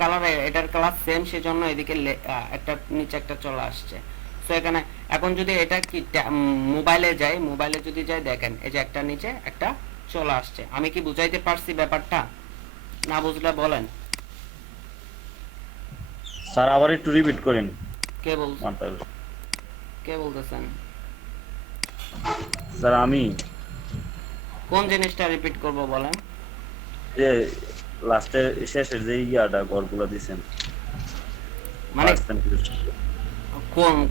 কালার সেম, সেজন্য এদিকে একটা নিচে একটা চলে আসছে। সো এখানে এখন যদি এটা কি মোবাইলে যদি যাই, দেখেন এই যে একটা নিচে একটা চলে আসছে। আমি কি বুঝাইতে পারছি ব্যাপারটা? না বুঝলে বলেন। স্যার আবার একটু রিপিট করেন। কে বলতেছেন? স্যার আমি। কোন জিনিসটা রিপিট করব বলেন? যে লাস্টে শেষের যে ইয়াটা গড়গুলো দিবেন, মানে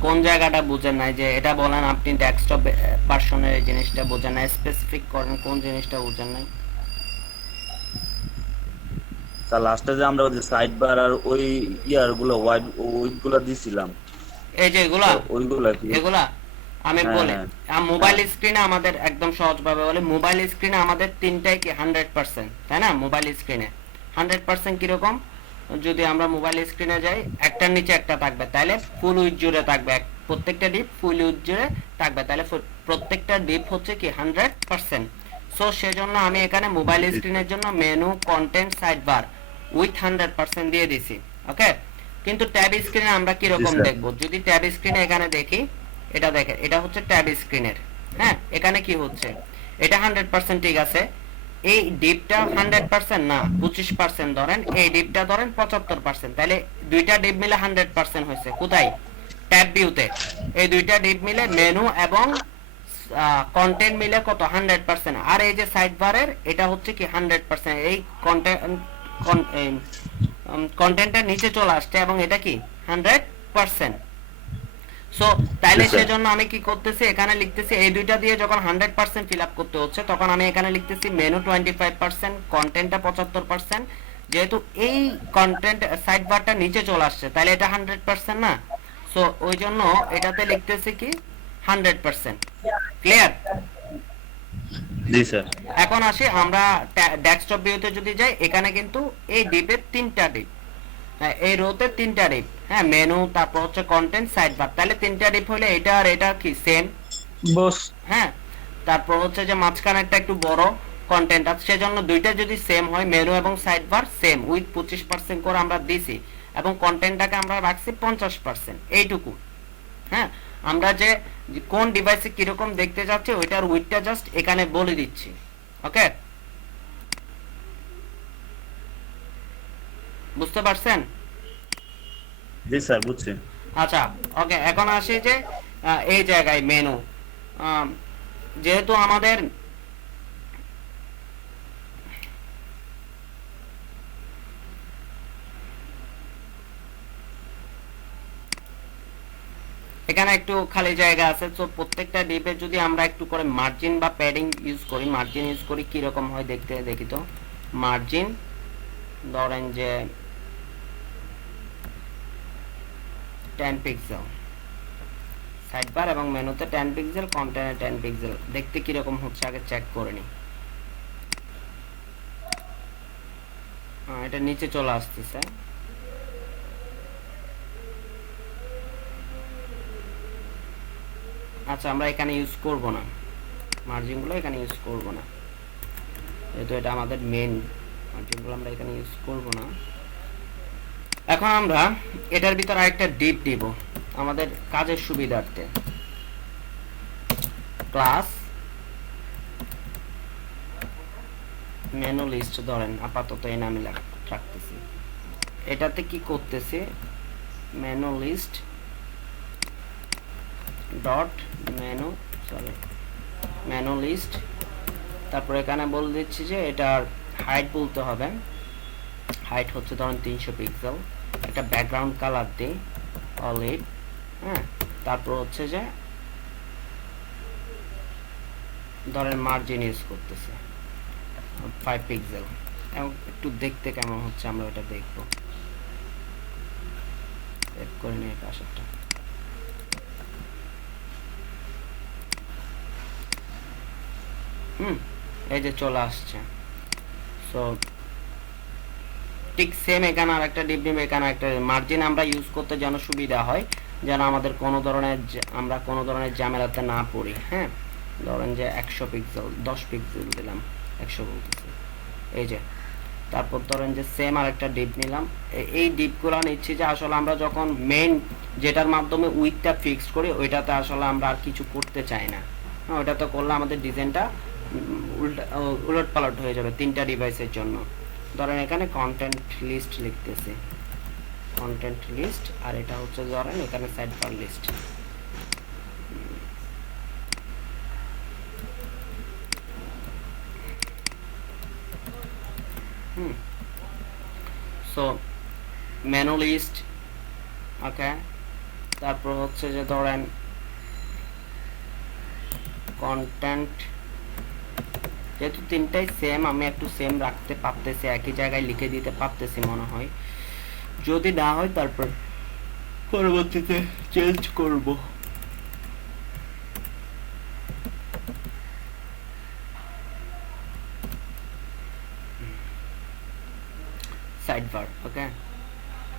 কোন জায়গাটা বুঝেন নাই, যে এটা বলেন আপনি ডেস্কটপ ভার্সনের এই জিনিসটা বুঝেন না, স্পেসিফিক করেন কোন জিনিসটা বুঝেন নাই। স্যার লাস্টে যে আমরা ওই সাইড বার আর ওই ইয়ারগুলো ওইগুলো দিছিলাম, এই যে এগুলা আমি বলি, মোবাইল স্ক্রিনে আমাদের একদম সহজ ভাবে বলে, মোবাইল স্ক্রিনে আমাদের তিনটাই কি 100%, তাই না? মোবাইল স্ক্রিনে 100% কিরকম, যদি আমরা মোবাইল স্ক্রিনে যাই, একটার নিচে একটা থাকবে, তাহলে ফুল উইথ জুড়ে থাকবে, প্রত্যেকটা ডিপ ফুল উইথ জুড়ে থাকবে, তাহলে প্রত্যেকটা ডিপ হচ্ছে কি 100%। সো সেজন্য আমি এখানে মোবাইল স্ক্রিনের জন্য menu content side bar with 100% দিয়ে দিছি, ওকে। কিন্তু ট্যাব স্ক্রিনে আমরা কি রকম দেখব, যদি ট্যাব স্ক্রিনে এখানে দেখি, এটা দেখেন, এটা হচ্ছে ট্যাব স্ক্রিনের, হ্যাঁ, এখানে কি হচ্ছে, এটা 100% ঠিক আছে, এই ডিপটা 100% না, 25% ধরেন, এই ডিপটা ধরেন 75%, তাহলে দুইটা ডিপ মিলে 100% হয়েছে। কোথায়? ট্যাব ভিউতে। এই দুইটা ডিপ মিলে মেনু এবং কন্টেন্ট মিলে কত, 100%। আর এই যে সাইড বারের, এটা হচ্ছে কি 100%, এই কন্টেন্টের নিচে চলে আসছে, এবং এটা কি 100%। সো তাইলে সেজন্য আমি কি করতেছি, এখানে লিখতেছি, এই দুইটা দিয়ে যখন 100% ফিল আপ করতে হচ্ছে, তখন আমি এখানে লিখতেছি মেনু 25%, কন্টেন্টটা 75%। যেহেতু এই কন্টেন্ট সাইড বারটা নিচে চলে আসছে, তাহলে এটা 100% না। সো ওই জন্য এটাতে লিখতেছি কি 100%। ক্লিয়ার? জি স্যার। এখন আসি আমরা ডেস্কটপ ভিউতে যদি যাই, এখানে কিন্তু এই ডিপের তিনটা ডিপ, এই রোতে তিনটা ডিপ, হ্যাঁ, মেনু, তারপর হচ্ছে কন্টেন্ট, সাইড বার, তাহলে তিনটা ডিপ হলে এটা আর এটা কি সেম, বস। হ্যাঁ। তারপর হচ্ছে যে মাঝখানেরটা একটু বড় কন্টেন্ট আছে, সেজন্য দুইটা যদি সেম হয়, মেনু এবং সাইড বার সেম, উইথ 25% করে আমরা দিছি, এবং কন্টেন্টটাকে আমরা রাখছি 50%, এইটুকু, হ্যাঁ। আমরা যে কোন ডিভাইসে কিরকম দেখতে যাচ্ছে, ওইটার উইথটা জাস্ট এখানে বলে দিচ্ছি, ওকে। বুঝতে পারছেন? জি স্যার, বুঝছি। আচ্ছা ওকে, এখন আসি যে এই জায়গায় মেনু, যেহেতু আমাদের এখানে একটু খালি জায়গা আছে, তো প্রত্যেকটা ডিপে যদি আমরা একটু করে মার্জিন বা প্যাডিং ইউজ করি, মার্জিন ইউজ করি কিরকম হয় দেখতে দেখি তো। মার্জিন ধরেন যে 10 পিক্সেল, সাইড বার এবং মেনুতে 10 পিক্সেল, কন্টেন্টে 10 পিক্সেল, দেখতে কিরকম হচ্ছে আগে চেক করে নি। এটা নিচে চলে আসতেছে। আচ্ছা আমরা এখানে ইউজ করব না, মার্জিনগুলো এখানে ইউজ করব না, যেহেতু এটা আমাদের মেন, মার্জিনগুলো আমরা এখানে ইউজ করব না। এখন আমরা এটার ভিতর আরেকটা ডিপ দিব আমাদের কাজের সুবিধার্থে। ক্লাস মেনু লিস্ট ধরেন, আপাতত এই নামে রাখতেছি। এটাতে কি করতেছি, menu list dot menu, sorry menu list, তারপর এখানে বলে দিচ্ছি যে এটার হাইট বলতে হবে, হাইট হচ্ছে ধরেন 300 পিক্সেল, একটা ব্যাকগ্রাউন্ড কালার দিই অলিভ, হ্যাঁ, তারপর হচ্ছে যে ধরেন মার্জিন ইউজ করতেছে 5 পিক্সেল, এবং একটু দেখতে কেমন হচ্ছে আমরা এটা দেখবো। সেভ করে নিই পাশেরটা। এই যে চলে আসছে। সো ঠিক সেম এখানে আর একটা ডিপ নিব, এখানে একটা মার্জিন আমরা ইউজ করতে যেন সুবিধা হয়, যেন আমাদের কোনো ধরনের আমরা কোনো ধরনের ঝামেলাতে না পড়ি। হ্যাঁ, ধরেন যে 100 পিক্সেল, 10 পিক্সেল দিলাম, 100 বলতেছি, এই যে। তারপর ধরেন যে সেম আর একটা ডিপ নিলাম। এই ডিপগুলো নিচ্ছি যে আসলে আমরা যখন মেইন যেটার মাধ্যমে উইথটা ফিক্সড করি, ওইটাতে আসলে আমরা আর কিছু করতে চাই না। হ্যাঁ, ওইটাতে করলে আমাদের ডিজাইনটা উলট পালট হয়ে যাবে তিনটা ডিভাইসের জন্য। ধরেন এখানে কন্টেন্ট লিস্ট লিখতেছি, কন্টেন্ট লিস্ট, আর এটা হচ্ছে ধরেন এখানে side bar list. So menu list, okay, তারপর হচ্ছে যে ধরেন কন্টেন্ট, যেহেতু তিনটাই সেম, আমি একটু সেম রাখতে পারতেছি, একই জায়গায় লিখে দিতে পারতেছি মনে হয়, যদি না হয় তারপর পরবর্তীতে চেঞ্জ করব। সাইড বার, ওকে।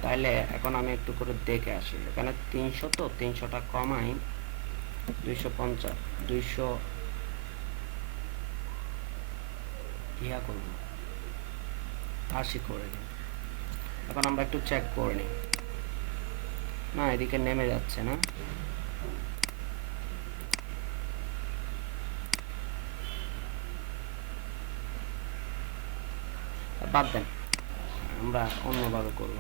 তাহলে এখন আমি একটু করে দেখে আসি, এখানে 300, তো 300টা কমাই 250, 200 ইয়া করব, 80 করে দিই। এখন আমরা একটু চেক করে নিই, না এদিকে নেমে যাচ্ছে না, বাদ দেন, আমরা অন্যভাবে করব,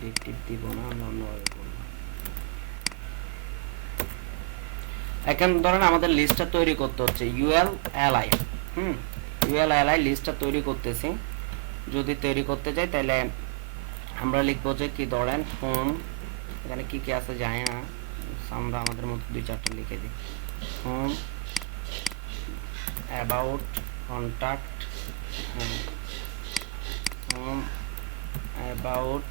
ডিপ টিপ দিব না, আমরা অন্যভাবে করব। এখন ধরেন আমাদের লিস্টটা তৈরি করতে হচ্ছে ULLI, ULLI লিস্টটা তৈরি করতেছি। যদি তৈরি করতে যাই তাহলে আমরা লিখবো যে কি, ধরেন হোম, এখানে কি কি আছে যায় না, আমরা আমাদের মতো 2-4টা লিখে দিই। Home, about, contact, home, about,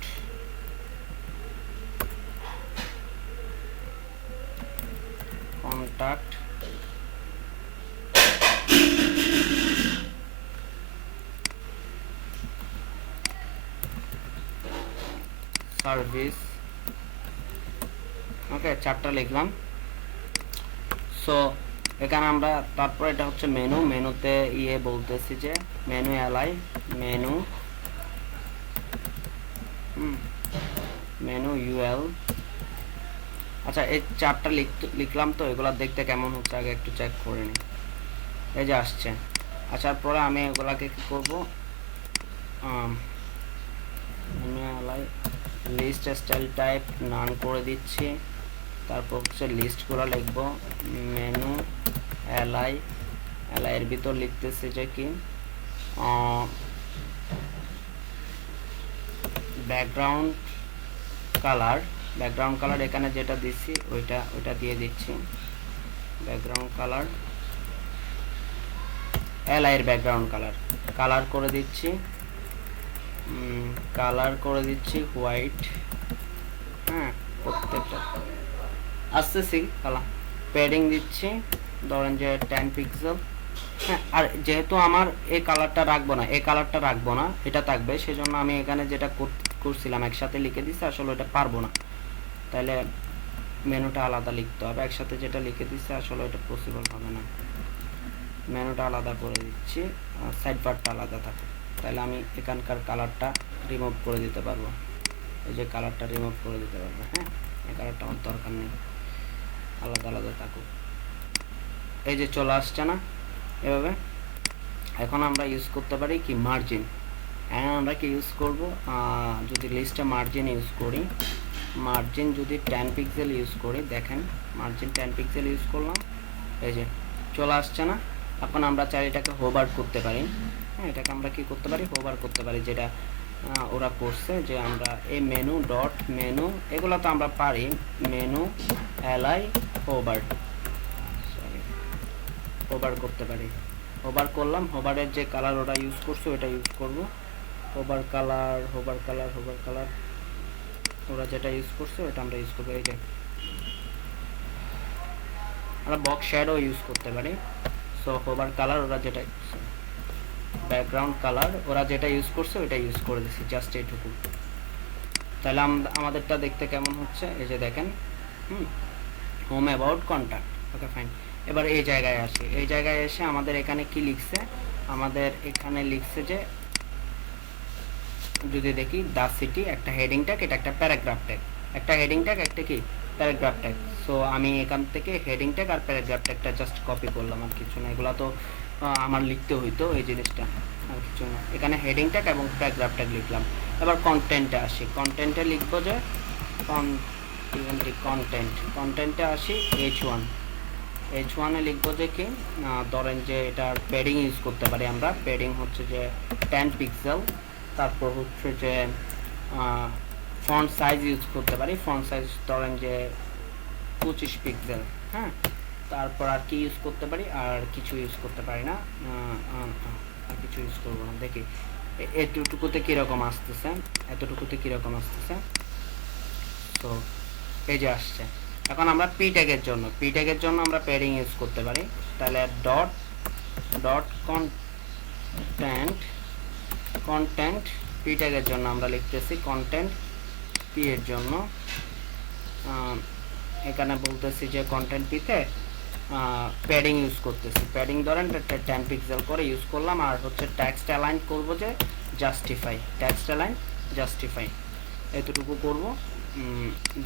contact, service, okay, 4টা লিখলাম। সো এখানে আমরা তারপর এটা হচ্ছে মেনু, মেনুতে ইয়ে বলতেছি যে মেনু এলাই, মেনু, মেনু UL। আচ্ছা এই 4টা লিখলাম, তো এগুলা দেখতে কেমন হচ্ছে আগে একটু চেক করে নিই। এই যে আসছে, আসার পরে আমি এগুলাকে কি করব, মেনু এলাই লিস্ট স্টাইল টাইপ নান করে দিচ্ছি। তারপর হচ্ছে লিস্টগুলো লিখবো মেনু এলআই, এর ভিতর লিখতেছি যে কি ব্যাকগ্রাউন্ড কালার এখানে যেটা দিচ্ছি ওইটা দিয়ে দিচ্ছি। ব্যাকগ্রাউন্ড কালার এলআই এর ব্যাকগ্রাউন্ড কালার করে দিচ্ছি। হোয়াইট। হ্যাঁ, প্রত্যেকটা আসতেছি কালার। প্যাডিং দিচ্ছি ধরেন যে 10 পিক্সেল। হ্যাঁ, আর যেহেতু আমার এই কালারটা রাখবো না, এটা থাকবে, সেজন্য আমি এখানে যেটা করছিলাম একসাথে লিখে দিচ্ছি। আসলে ওটা পারবো না, তাহলে মেনুটা আলাদা লিখতে হবে। একসাথে যেটা লিখে দিচ্ছি আসলে ওটা পসিবল হবে না। মেনুটা আলাদা করে দিচ্ছি, সাইড বারটা আলাদা থাকে, তাহলে আমি এখানকার কালারটা রিমুভ করে দিতে পারবো। এই যে কালারটা রিমুভ করে দিতে পারবো। হ্যাঁ, এই কালারটা আমার দরকার নেই, আলাদা থাকুক। এই যে চলে আসছে না এভাবে। এখন আমরা ইউজ করতে পারি কি মার্জিন। আমরা কি ইউজ করব, যদি লিস্টে মার্জিন ইউজ করি, মার্জিন যদি 10 পিক্সেল ইউজ করি, দেখেন মার্জিন 10 পিক্সেল ইউজ করলাম, এই যে চলে আসছে না। এখন আমরা চাই এটাকে হোভার করতে পারি। হ্যাঁ, এটাকে আমরা কি করতে পারি, হোভার করতে পারি, যেটা ওরা করছে যে আমরা এই মেনু ডট মেনু এগুলো তো আমরা পারি। মেনু এলআই হোভার করতে পারি। হোভার করলাম, হোভারের যে কালার ওরা ইউজ করছে ওটা ইউজ করব। হোভার কালার ওরা যেটা ইউজ করছে ওটা আমরা ইউজ করবো। এই যে আমরা বক্স শ্যাডো ইউজ করতে পারি। সো হোভার কালার ওরা যেটা, ব্যাকগ্রাউন্ড কালার ওরা যেটা ইউজ করছে ওটা ইউজ করে দিচ্ছি, জাস্ট এইটুকু। তাহলে আমাদেরটা দেখতে কেমন হচ্ছে, এই যে দেখেন। Home about contact. Okay, fine. এবার এই জায়গায় আসি। এই জায়গায় এসে আমাদের এখানে কি লিখছে, আমাদের এখানে লিখছে যে যদি দেখি দা সিটি, একটা হেডিং ট্যাগ, এটা একটা প্যারাগ্রাফ ট্যাগ, একটা হেডিং ট্যাগ, একটা কি প্যারাগ্রাফ ট্যাগ। সো আমি এখান থেকে হেডিং ট্যাগ আর প্যারাগ্রাফ ট্যাগটা জাস্ট কপি করলাম, আর কিছু না। এগুলো তো আমার লিখতে হইতো, এই জিনিসটা আর কিছু না। এখানে হেডিং ট্যাগ এবং প্যারাগ্রাফ ট্যাগ লিখলাম। এবার কন্টেন্টে আসি। কন্টেন্টে লিখবো যে কন্টেন্টে আসি H1 লিখবো যে কি ধরেন যে এটার প্যাডিং ইউজ করতে পারি আমরা। প্যাডিং হচ্ছে যে 10 পিক্সেল। তারপর হচ্ছে যে ফন্ট সাইজ ইউজ করতে পারি। ফন্ট সাইজ ধরেন যে 25 পিক্সেল। হ্যাঁ, তারপর আর কি ইউজ করতে পারি, আর কিছু ইউজ করতে পারি না, আর কিছু ইউজ করবো না। দেখি এতটুকুতে কীরকম আসতেছে, তো এই যে আসছে। এখন আমরা পি ট্যাগের জন্য আমরা প্যাডিং ইউজ করতে পারি। তাহলে ডট কন্টেন্ট পি ট্যাগের জন্য আমরা লিখতেছি কন্টেন্ট পি এর জন্য। এখানে বলতেছি যে কন্টেন্ট পিতে প্যাডিং ইউজ করতেছি। প্যাডিং ধরেন 10 পিক্সেল করে ইউজ করলাম। আর হচ্ছে টেক্সট অ্যালাইন করবো যে জাস্টিফাই, এতটুকু করব।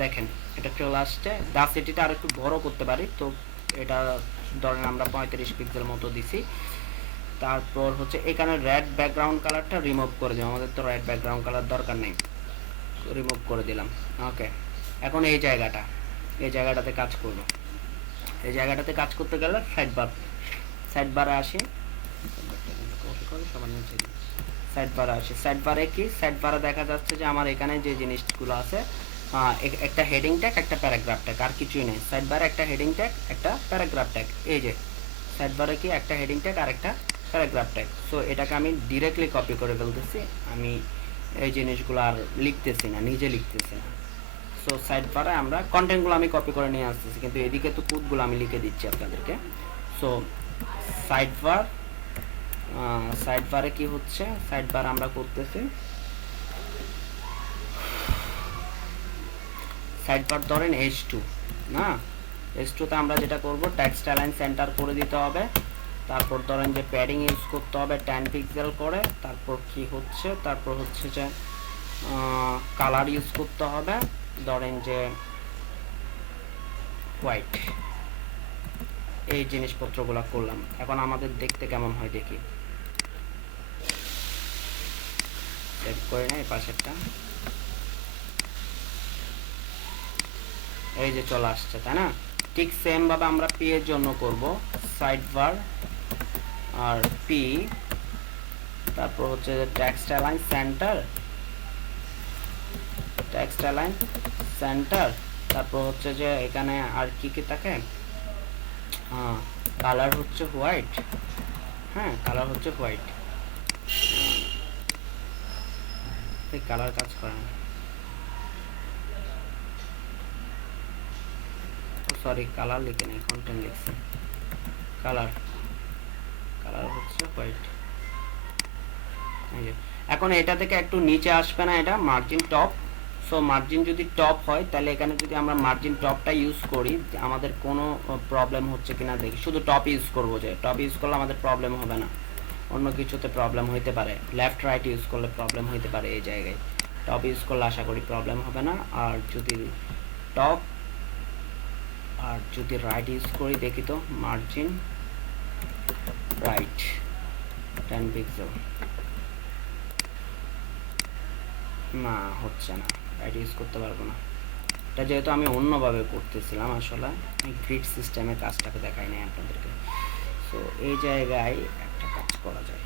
দেখেন এটা চলে আসছে। দা সিটিটা আর একটু বড় করতে পারি, তো এটা ধরেন আমরা 35 পিক্সেল মতো দিছি। তারপর হচ্ছে এখানে রেড ব্যাকগ্রাউন্ড কালারটা রিমুভ করে দিলাম, আমাদের তো রেড ব্যাকগ্রাউন্ড কালার দরকার নেই, রিমুভ করে দিলাম। ওকে, এখন এই জায়গাটাতে কাজ করব। এই জায়গাটাতে কাজ করতে গেলে সাইড বারে আসি। সাইড বারে কি, সাইড বারে দেখা যাচ্ছে যে আমার এখানে যে জিনিসগুলো আছে, একটা হেডিং ট্যাগ, একটা প্যারাগ্রাফ ট্যাগ, আর কিছুই নেই। সাইড বারে একটা হেডিং ট্যাগ, একটা প্যারাগ্রাফ ট্যাগ। এই যে সাইড বারে কি একটা হেডিং ট্যাগ আর একটা প্যারাগ্রাফ ট্যাগ। সো এটাকে আমি ডিরেক্টলি কপি করে ফেলতেছি। আমি এই জিনিসগুলো আর লিখতেছি না, নিজে লিখতেছি না। সো সাইড বারে আমরা কন্টেন্টগুলো আমি কপি করে নিয়ে আসতেছি, কিন্তু এদিকে তো কোডগুলো আমি লিখে দিচ্ছি আপনাদেরকে। সো সাইড বারে কি হচ্ছে, সাইড বার আমরা করতেছি সাইড বার ধরেন H2 না, H2 তে আমরা যেটা করব টেক্সট অ্যালাইন সেন্টার করে দিতে হবে। তারপর ধরেন যে প্যাডিং ইউজ করতে হবে 10 পিক্সেল করে। তারপর হচ্ছে যে কালার ইউজ করতে হবে ধরেন যে হোয়াইট। এই জিনিসপত্রগুলো করলাম। এখন আমাদের দেখতে কেমন হয় দেখি, সেভ করে নেই পাশেরটা। এই যে চলে আসছে, তাই না? ঠিক সেম ভাবে আমরা পি এর জন্য করব, সাইড বার আর পি, তারপর হচ্ছে text align centre, text align centre, তারপর হচ্ছে যে এখানে আর কি কি থাকে, হ্যাঁ কালার হচ্ছে হোয়াইট, হ্যাঁ কালার হচ্ছে হোয়াইট, কালার কাজ করে না, সরি কালার লিখে নেই, কন্টেন্ট লিখছি, কালার, কালার হচ্ছে হোয়াইট। এখন এটা থেকে একটু নিচে আসবে না, এটা মার্জিন টপ। সো মার্জিন যদি টপ হয় তাহলে এখানে যদি আমরা মার্জিন টপটা ইউজ করি আমাদের কোনো প্রবলেম হচ্ছে কিনা দেখি, শুধু টপ ইউজ করবো, যে টপ ইউজ করলে আমাদের প্রবলেম হবে না, অন্য কিছুতে প্রবলেম হইতে পারে, লেফট রাইট ইউজ করলে প্রবলেম হইতে পারে, এই জায়গায় টপ ইউজ করলে আশা করি প্রবলেম হবে না। আর যদি টপ আর যদি রাইট ইউজ করি দেখি তো, মার্জিন রাইট 10 পিক্সেল, না হচ্ছে না, রাইট ইউজ করতে পারবো না, এটা যেহেতু আমি অন্যভাবে করতেছিলাম, আসলে আমি গ্রিড সিস্টেমে কাজটাকে দেখাই নাই আপনাদেরকে। সো এই জায়গায় একটা কাজ করা যায়,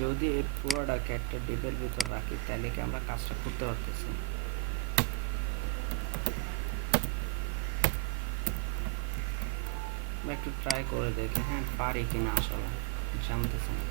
যদি এই পুরোটাকে একটা ডিপের ভিতর রাখি তাহলে কি আমরা কাজটা করতে পারতেছি? একটু ট্রাই করে দেখি, হ্যাঁ পারি কিনা আসলে জানতেছি না।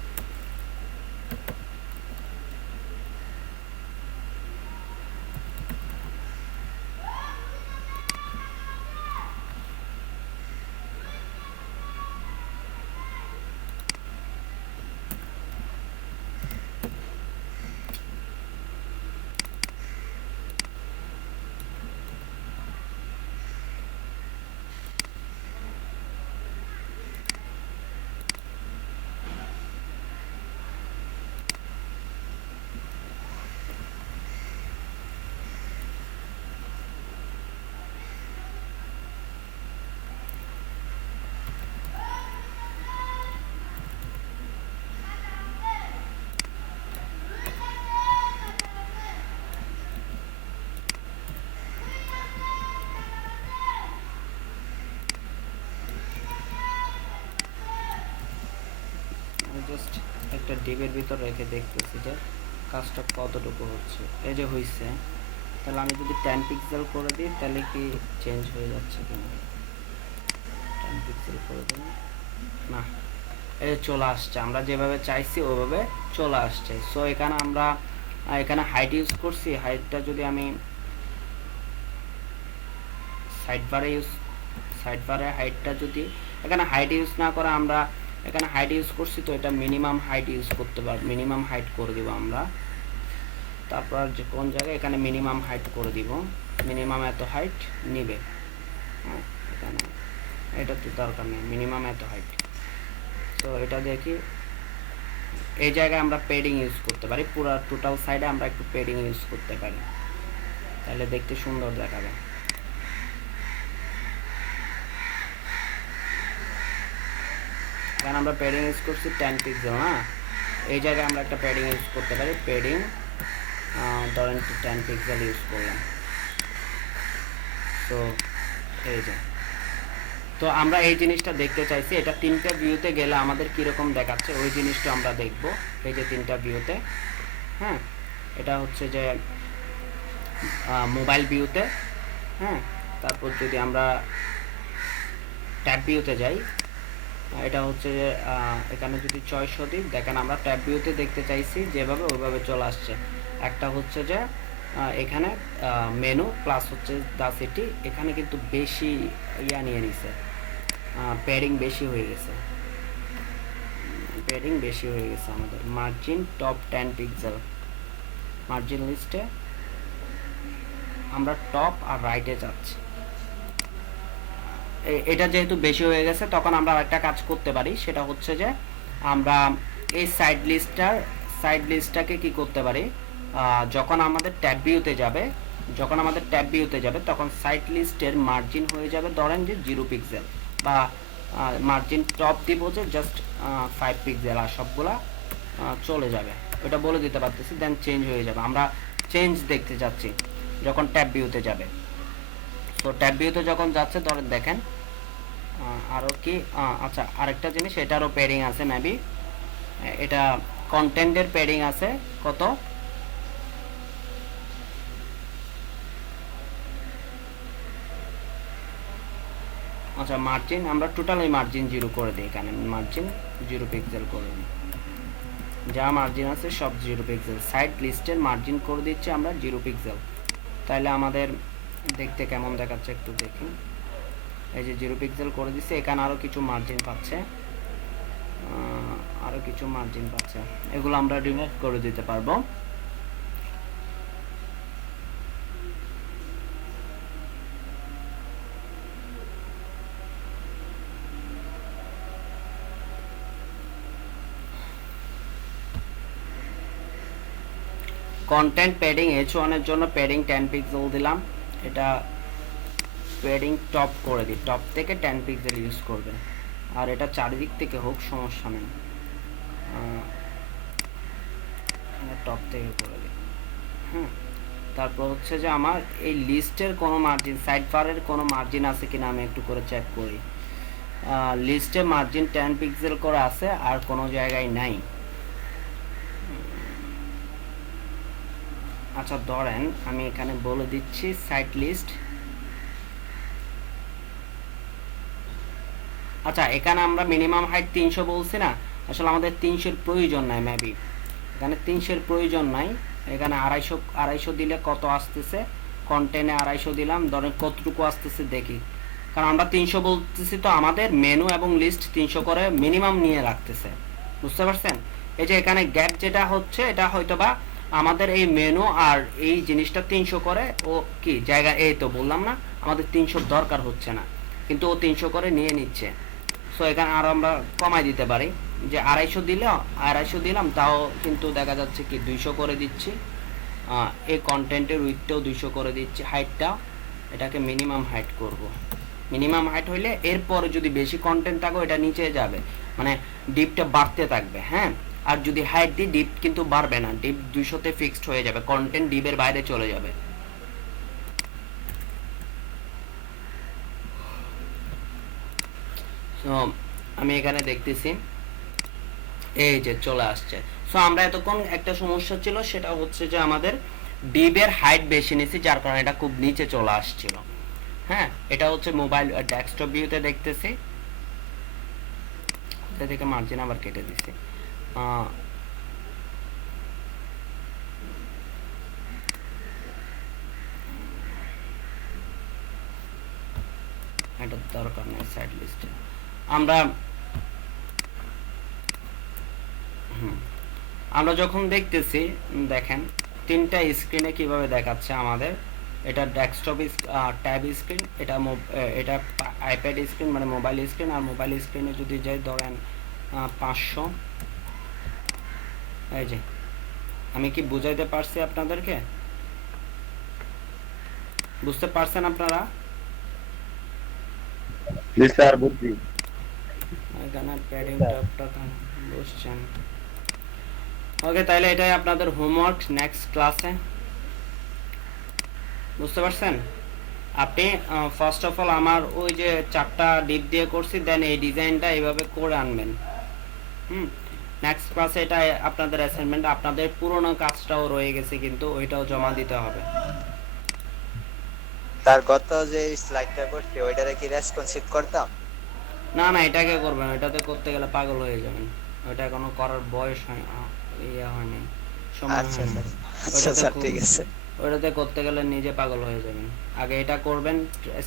জাস্ট একটা ডিবের ভিতর রেখে দেখতেছি যে কাজটা কতটুকু হচ্ছে। এই যে হয়েছে, তাহলে আমি যদি 10 পিক্সেল করে দিই তাহলে কি চেঞ্জ হয়ে যাচ্ছে কিনা? 10 পিক্সেল করে দিই, না এই চলে আসছে, আমরা যেভাবে চাইছি ওইভাবে চলে আসছে। সো এখানে আমরা এখানে হাইট ইউজ করছি, হাইটটা যদি আমি সাইড বারে হাইটটা যদি এখানে হাইট ইউজ না করে আমরা এখানে হাইট ইউজ করছি, তো এটা মিনিমাম হাইট ইউজ করতে পারব, মিনিমাম হাইট করে দিব আমরা। তারপর যে কোন জায়গায় এখানে মিনিমাম হাইট করে দিব, মিনিমাম এত হাইট নিবে, হ্যাঁ এখানে এটা তো দরকার নেই, মিনিমাম এত হাইট। তো এটা দেখি এই জায়গায় আমরা পেডিং ইউজ করতে পারি, পুরো টোটাল সাইডে আমরা একটু পেডিং ইউজ করতে পারি, তাহলে দেখতে সুন্দর দেখাবে। কারণ আমরা প্যাডিং ইউজ করছি 10 পিক্সেল, না এই জায়গায় আমরা একটা প্যাডিং ইউজ করতে পারি, প্যাডিং ধরেন 10 পিক্সেল ইউজ করলাম। তো এই যে, তো আমরা এই জিনিসটা দেখতে চাইছি, এটা তিনটা ভিউতে গেলে আমাদের কীরকম দেখাচ্ছে ওই জিনিসটা আমরা দেখব। এই যে তিনটা ভিউতে, হ্যাঁ এটা হচ্ছে যে মোবাইল ভিউতে, হ্যাঁ তারপর যদি আমরা ট্যাব ভিউতে যাই, এটা হচ্ছে যে এখানে যদি চয়েস দিই, দেখেন আমরা ট্যাব ভিউতে দেখতে চাইছি যেভাবে ওইভাবে চলে আসছে। একটা হচ্ছে যে এখানে মেনু প্লাস হচ্ছে দা সিটি, এখানে কিন্তু বেশি ইয়া নিয়ে নিছে, প্যাডিং বেশি হয়ে গেছে, প্যাডিং বেশি হয়ে গেছে আমাদের। মার্জিন টপ 10 পিক্সেল, মার্জিন লিস্টে আমরা টপ আর রাইটে যাচ্ছি। এটা যেহেতু বেশি হয়ে গেছে তখন আমরা আরেকটা কাজ করতে পারি, সেটা হচ্ছে যে আমরা এই সাইড লিস্টটাকে কি করতে পারি, যখন আমাদের ট্যাব ভিউতে যাবে তখন সাইড লিস্টের মার্জিন হয়ে যাবে ধরেন যে 0 পিক্সেল, বা মার্জিন টপ দিব যে জাস্ট 5 পিক্সেল, আর সবগুলা চলে যাবে, ওটা বলে দিতে পারতেছি। দেন চেঞ্জ হয়ে যাবে, আমরা চেঞ্জ দেখতে যাচ্ছি যখন ট্যাব ভিউতে যাবে। তো ট্যাব ভিউতে যখন যাচ্ছে ধরেন দেখেন আরও কি, আচ্ছা আরেকটা জিনিস, এটারও প্যাডিং আছে মেবি, এটা কন্টেন্টের প্যাডিং আছে কত, আচ্ছা মার্জিন আমরা টোটালি মার্জিন 0 করে দিই, এখানে মার্জিন 0 পিক্সেল করে দিই, যা মার্জিন আছে সব 0 পিক্সেল। সাইড লিস্টের মার্জিন করে দিচ্ছি আমরা 0 পিক্সেল, তাহলে আমাদের দেখতে কেমন দেখাচ্ছে একটু দেখি। এই যে 0 পিক্সেল করে দিচ্ছে, এখানে আরও কিছু মার্জিন পাচ্ছে, এগুলো আমরা রিমুভ করে দিতে পারবো। কন্টেন্ট প্যাডিং H1 এর জন্য প্যাডিং 10 পিক্সেল দিলাম, এটা প্যাডিং টপ করে দিই, টপ থেকে 10 পিক্সেল ইউজ করবেন, আর এটা চারিদিক থেকে হোক সমস্যা নেই, টপ থেকে করে দিই। তারপর হচ্ছে যে আমার এই লিস্টের কোনো মার্জিন, সাইড বারের কোনো মার্জিন আছে কিনা আমি একটু করে চেক করি। লিস্টে মার্জিন 10 পিক্সেল করে আছে, আর কোনো জায়গায় নাই। আচ্ছা ধরেন আমি এখানে বলে দিচ্ছি সাইড লিস্ট, আচ্ছা এখানে আমরা মিনিমাম হাইট 300 বলছি না, আসলে আমাদের 300-এর প্রয়োজন নাই, মেবি এখানে 300-এর প্রয়োজন নাই, এখানে 250 দিলে কত আসতেছে, কন্টেন্টে 250 দিলাম, ধরেন কতটুকু আসতেছে দেখি, কারণ আমরা 300 বলতেছি তো আমাদের মেনু এবং লিস্ট 300 করে মিনিমাম নিয়ে রাখতেছে, বুঝতে পারছেন। এই যে এখানে গ্যাপ যেটা হচ্ছে এটা হয়তোবা আমাদের এই মেনু আর এই জিনিসটা 300 করে, ও কি জায়গা, এই তো বললাম না আমাদের 300 দরকার হচ্ছে না, কিন্তু ও 300 করে নিয়ে নিচ্ছে। সো এখানে আর আমরা কমাই দিতে পারি, যে 250 দিলাম, তাও কিন্তু দেখা যাচ্ছে কি 200 করে দিচ্ছি, এই কন্টেন্টের উইথটাও 200 করে দিচ্ছি, হাইটটা এটাকে মিনিমাম হাইট করব। মিনিমাম হাইট হইলে এরপরে যদি বেশি কন্টেন্ট থাকো এটা নিচে যাবে, মানে ডিপটা বাড়তে থাকবে, হ্যাঁ। আর যদি হাইট দিই ডিপ কিন্তু বাড়বে না, ডিপ 200-তে ফিক্সড হয়ে যাবে, কন্টেন্ট ডিপের বাইরে চলে যাবে। সো আমি এখানে দেখতেছি এই যে চলে আসছে। সো আমরা এতক্ষণ একটা সমস্যা ছিল, সেটা হচ্ছে যে আমাদের ডিপের হাইট বেশি নিছি, যার কারণে এটা খুব নিচে চলে আসছিল, হ্যাঁ। এটা হচ্ছে মোবাইল ডেস্কটপ ভিউতে দেখতেছি, এটা থেকে মার্জিন আবার কেটে দিছি, এটা দরকার নেই সাইড লিস্টে। আমরা যখন দেখতেছি দেখেন তিনটা স্ক্রিনে কিভাবে দেখাচ্ছে আমাদের, এটা ডেস্কটপ ট্যাব স্ক্রিন, এটা আইপ্যাড স্ক্রিন মানে মোবাইল স্ক্রিন, আর মোবাইল স্ক্রিনে যদি যাই ধরেন 500। এই যে আমি কি বুঝাইতে পারছি আপনাদেরকে, বুঝতে পারছেন আপনারা? স্যার বুঝছি। এখানে প্যাডিং টপটা বুঝছেন। ওকে, তাহলে এটাই আপনাদের হোমওয়ার্ক নেক্সট ক্লাসে, বুঝতে পারছেন? আপনি ফার্স্ট অফ অল আমার ওই যে 4টা ডিপ দিয়ে করছি, দেন এই ডিজাইনটা এইভাবে করে আনবেন। নেক্সট ক্লাসে এটা আপনাদের অ্যাসাইনমেন্ট, আপনাদের পুরনো কাজটাও রয়ে গেছে কিন্তু ওইটাও জমা দিতে হবে। তার গত যে স্লাইডটা করছি ওইটারে কি রেসপন্সিভ করতাম? না না, এটাকে করবেন, এটাতে করতে গেলে পাগল হয়ে যাবেন, ওইটা এখনো করার বয়স হয়নি, সময় হয়নি। আচ্ছা স্যার ঠিক আছে, ওইটাতে করতে গেলে নিজে পাগল হয়ে যাবেন। আগে এটা করবেন,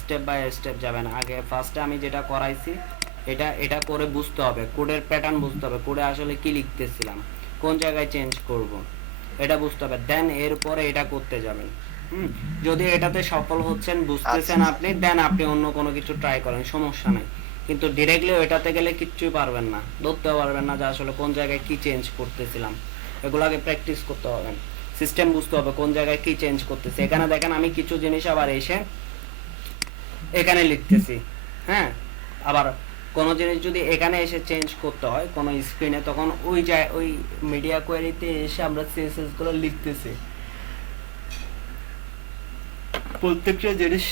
স্টেপ বাই স্টেপ যাবেন। আগে ফার্স্টে আমি যেটা করাইছি এটা করে বুঝতে হবে, কোডের প্যাটার্ন বুঝতে হবে, কোডে আসলে কি লিখতেছিলাম, কোন জায়গায় চেঞ্জ করব, এটা বুঝতে হবে। দেন এরপরে এটা করতে যাবেন, যদি এটাতে সফল হচ্ছেন বুঝতেছেন আপনি, দেন আপনি অন্য কোনো কিছু ট্রাই করেন, সমস্যা নাই। কিন্তু ডিরেক্টলি ওইটাতে গেলে কিচ্ছুই পারবেন না, ধরতে পারবেন না যে আসলে কোন জায়গায় কি চেঞ্জ করতেছিলাম। এগুলাকে প্র্যাকটিস করতে হবে, সিস্টেম বুঝতে হবে কোন জায়গায় কি চেঞ্জ করতেছে। এখানে দেখেন আমি কিছু জিনিস আবার এসে এখানে লিখতেছি, হ্যাঁ। আবার কোনো জিনিস যদি এখানে এসে চেঞ্জ করতে হয় কোনো স্ক্রিনে, তখন ওই মিডিয়া কোয়েরিতে এসে আমরা সিএসএস গুলো লিখতেছি। প্রত্যেকটা জিনিস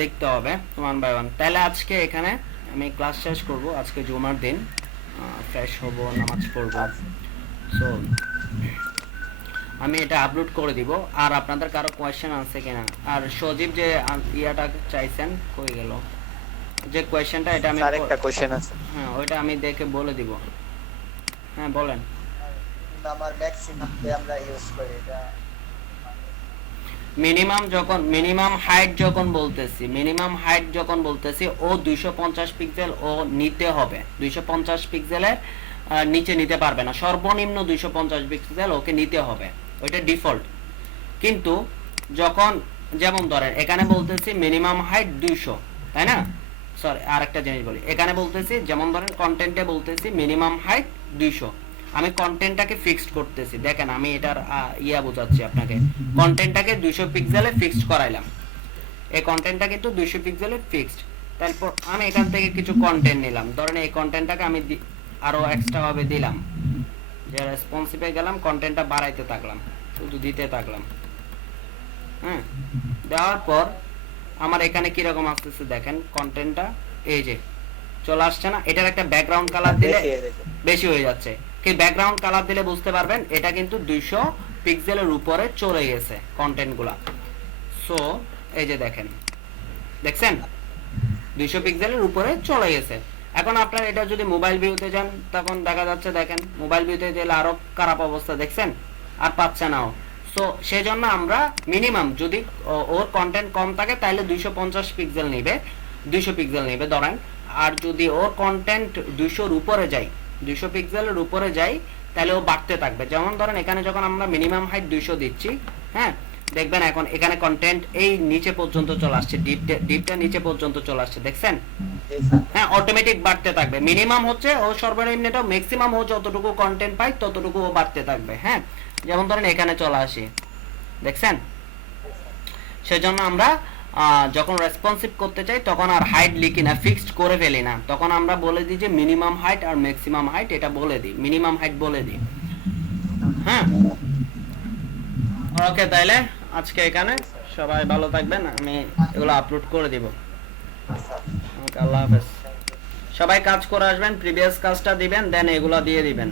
দেখতে হবে ওয়ান বাই ওয়ান। তাহলে আজকে এখানে আমি ক্লাস শেষ করব, আজকে জুমার দিন, ফ্রেশ হব, নামাজ পড়ব। সো আমি এটা আপলোড করে দিব। আর আপনাদের কারো কোয়েশ্চেন আছে কিনা? আর সজীব যে ইয়াটা চাইছেন কই গেল, যে কোয়েশ্চেনটা, এটা আমি স্যার একটা কোশ্চেন আছে। হ্যাঁ ওইটা আমি দেখে বলে দিব। হ্যাঁ বলেন। আমার ম্যাক্সিমাম যে আমরা ইউজ করি এটা মিনিমাম হাইট যখন বলতেছি ও 250 পিক্সেল ও নিতে হবে, 250 পিক্সেলের নিচে নিতে পারবে না, সর্বনিম্ন 250 পিক্সেল ওকে নিতে হবে, ওইটা ডিফল্ট। কিন্তু যখন যেমন ধরেন এখানে বলতেছি মিনিমাম হাইট 200, তাই না? সরি আরেকটা জিনিস বলি, এখানে বলতেছি যেমন ধরেন কন্টেন্টে বলতেছি মিনিমাম হাইট 200, আমি কন্টেন্টটাকে ফিক্সড করতেছি। দেখেন আমি এটার বোঝাচ্ছি আপনাকে, কন্টেন্টটাকে 200 পিক্সেলে ফিক্সড করাইলাম, এই কন্টেন্টটা কিন্তু 200 পিক্সেলে ফিক্সড। তারপর আমি এখান থেকে কিছু কন্টেন্ট নিলাম, ধরেন এই কন্টেন্টটাকে আমি আরো এক্সট্রা ভাবে দিলাম, যে রেসপন্সিভে গেলাম, কন্টেন্টটা বাড়াইতে থাকলাম, শুধু দিতে থাকলাম। হ্যাঁ, দেওয়ার পর আমার এখানে কিরকম আসতেছে দেখেন, কন্টেন্টটা এই যে চলে আসছে না? এটার একটা ব্যাকগ্রাউন্ড কালার দিলে বেশি হয়ে যাচ্ছে, কি ব্যাকগ্রাউন্ড কালার দিলে বুঝতে পারবেন এটা কিন্তু 200 পিক্সেলের উপরে চলে গেছে কন্টেন্টগুলা। সো এই যে দেখেন, দেখছেন 200 পিক্সেলের উপরে চলে গেছে। এখন আপনার এটা যদি মোবাইল ভিউতে যান তখন দেখা যাচ্ছে, দেখেন মোবাইল ভিউতে গেলে আরো খারাপ অবস্থা, দেখছেন আর পাচ্ছে না। সো সেজন্য আমরা মিনিমাম যদি ওর কন্টেন্ট কম থাকে তাহলে 250 পিক্সেল নেবে, 200 পিক্সেল নেবে ধরেন। আর যদি ওর কন্টেন্ট 200 এর উপরে যায়, 200 পিক্সেলের উপরে যায়, তাহলে ও বাড়তে থাকবে। যেমন ধরেন এখানে যখন আমরা মিনিমাম হাইট 200 দিচ্ছি, হ্যাঁ দেখবেন এখন এখানে কন্টেন্ট এই নিচে পর্যন্ত চলে আসছে, ডিপটা নিচে পর্যন্ত চলে আসছে, দেখছেন? হ্যাঁ অটোমেটিক বাড়তে থাকবে। মিনিমাম হচ্ছে ও সর্বনিম্নটা, ম্যাক্সিমাম ও যতটুকু কন্টেন্ট পায় ততটুকু ও বাড়তে থাকবে। হ্যাঁ যেমন ধরেন এখানে চলে আসি, দেখছেন? সেজন্য আমরা যখন রেসপন্সিভ করতে চাই তখন আর হাইট লিখি না, ফিক্সড করে ফেলি না, তখন আমরা বলে দিই যে মিনিমাম হাইট আর ম্যাক্সিমাম হাইট, এটা বলে দিই, মিনিমাম হাইট বলে দিই। হ্যাঁ ওকে, তাইলে আজকে এখানে সবাই ভালো থাকবেন, আমি এগুলো আপলোড করে দিব। ওকে, আল্লাহ হাফেজ। সবাই কাজ করে আসবেন, প্রিভিয়াস কাজটা দিবেন, দেন এগুলা দিয়ে দিবেন।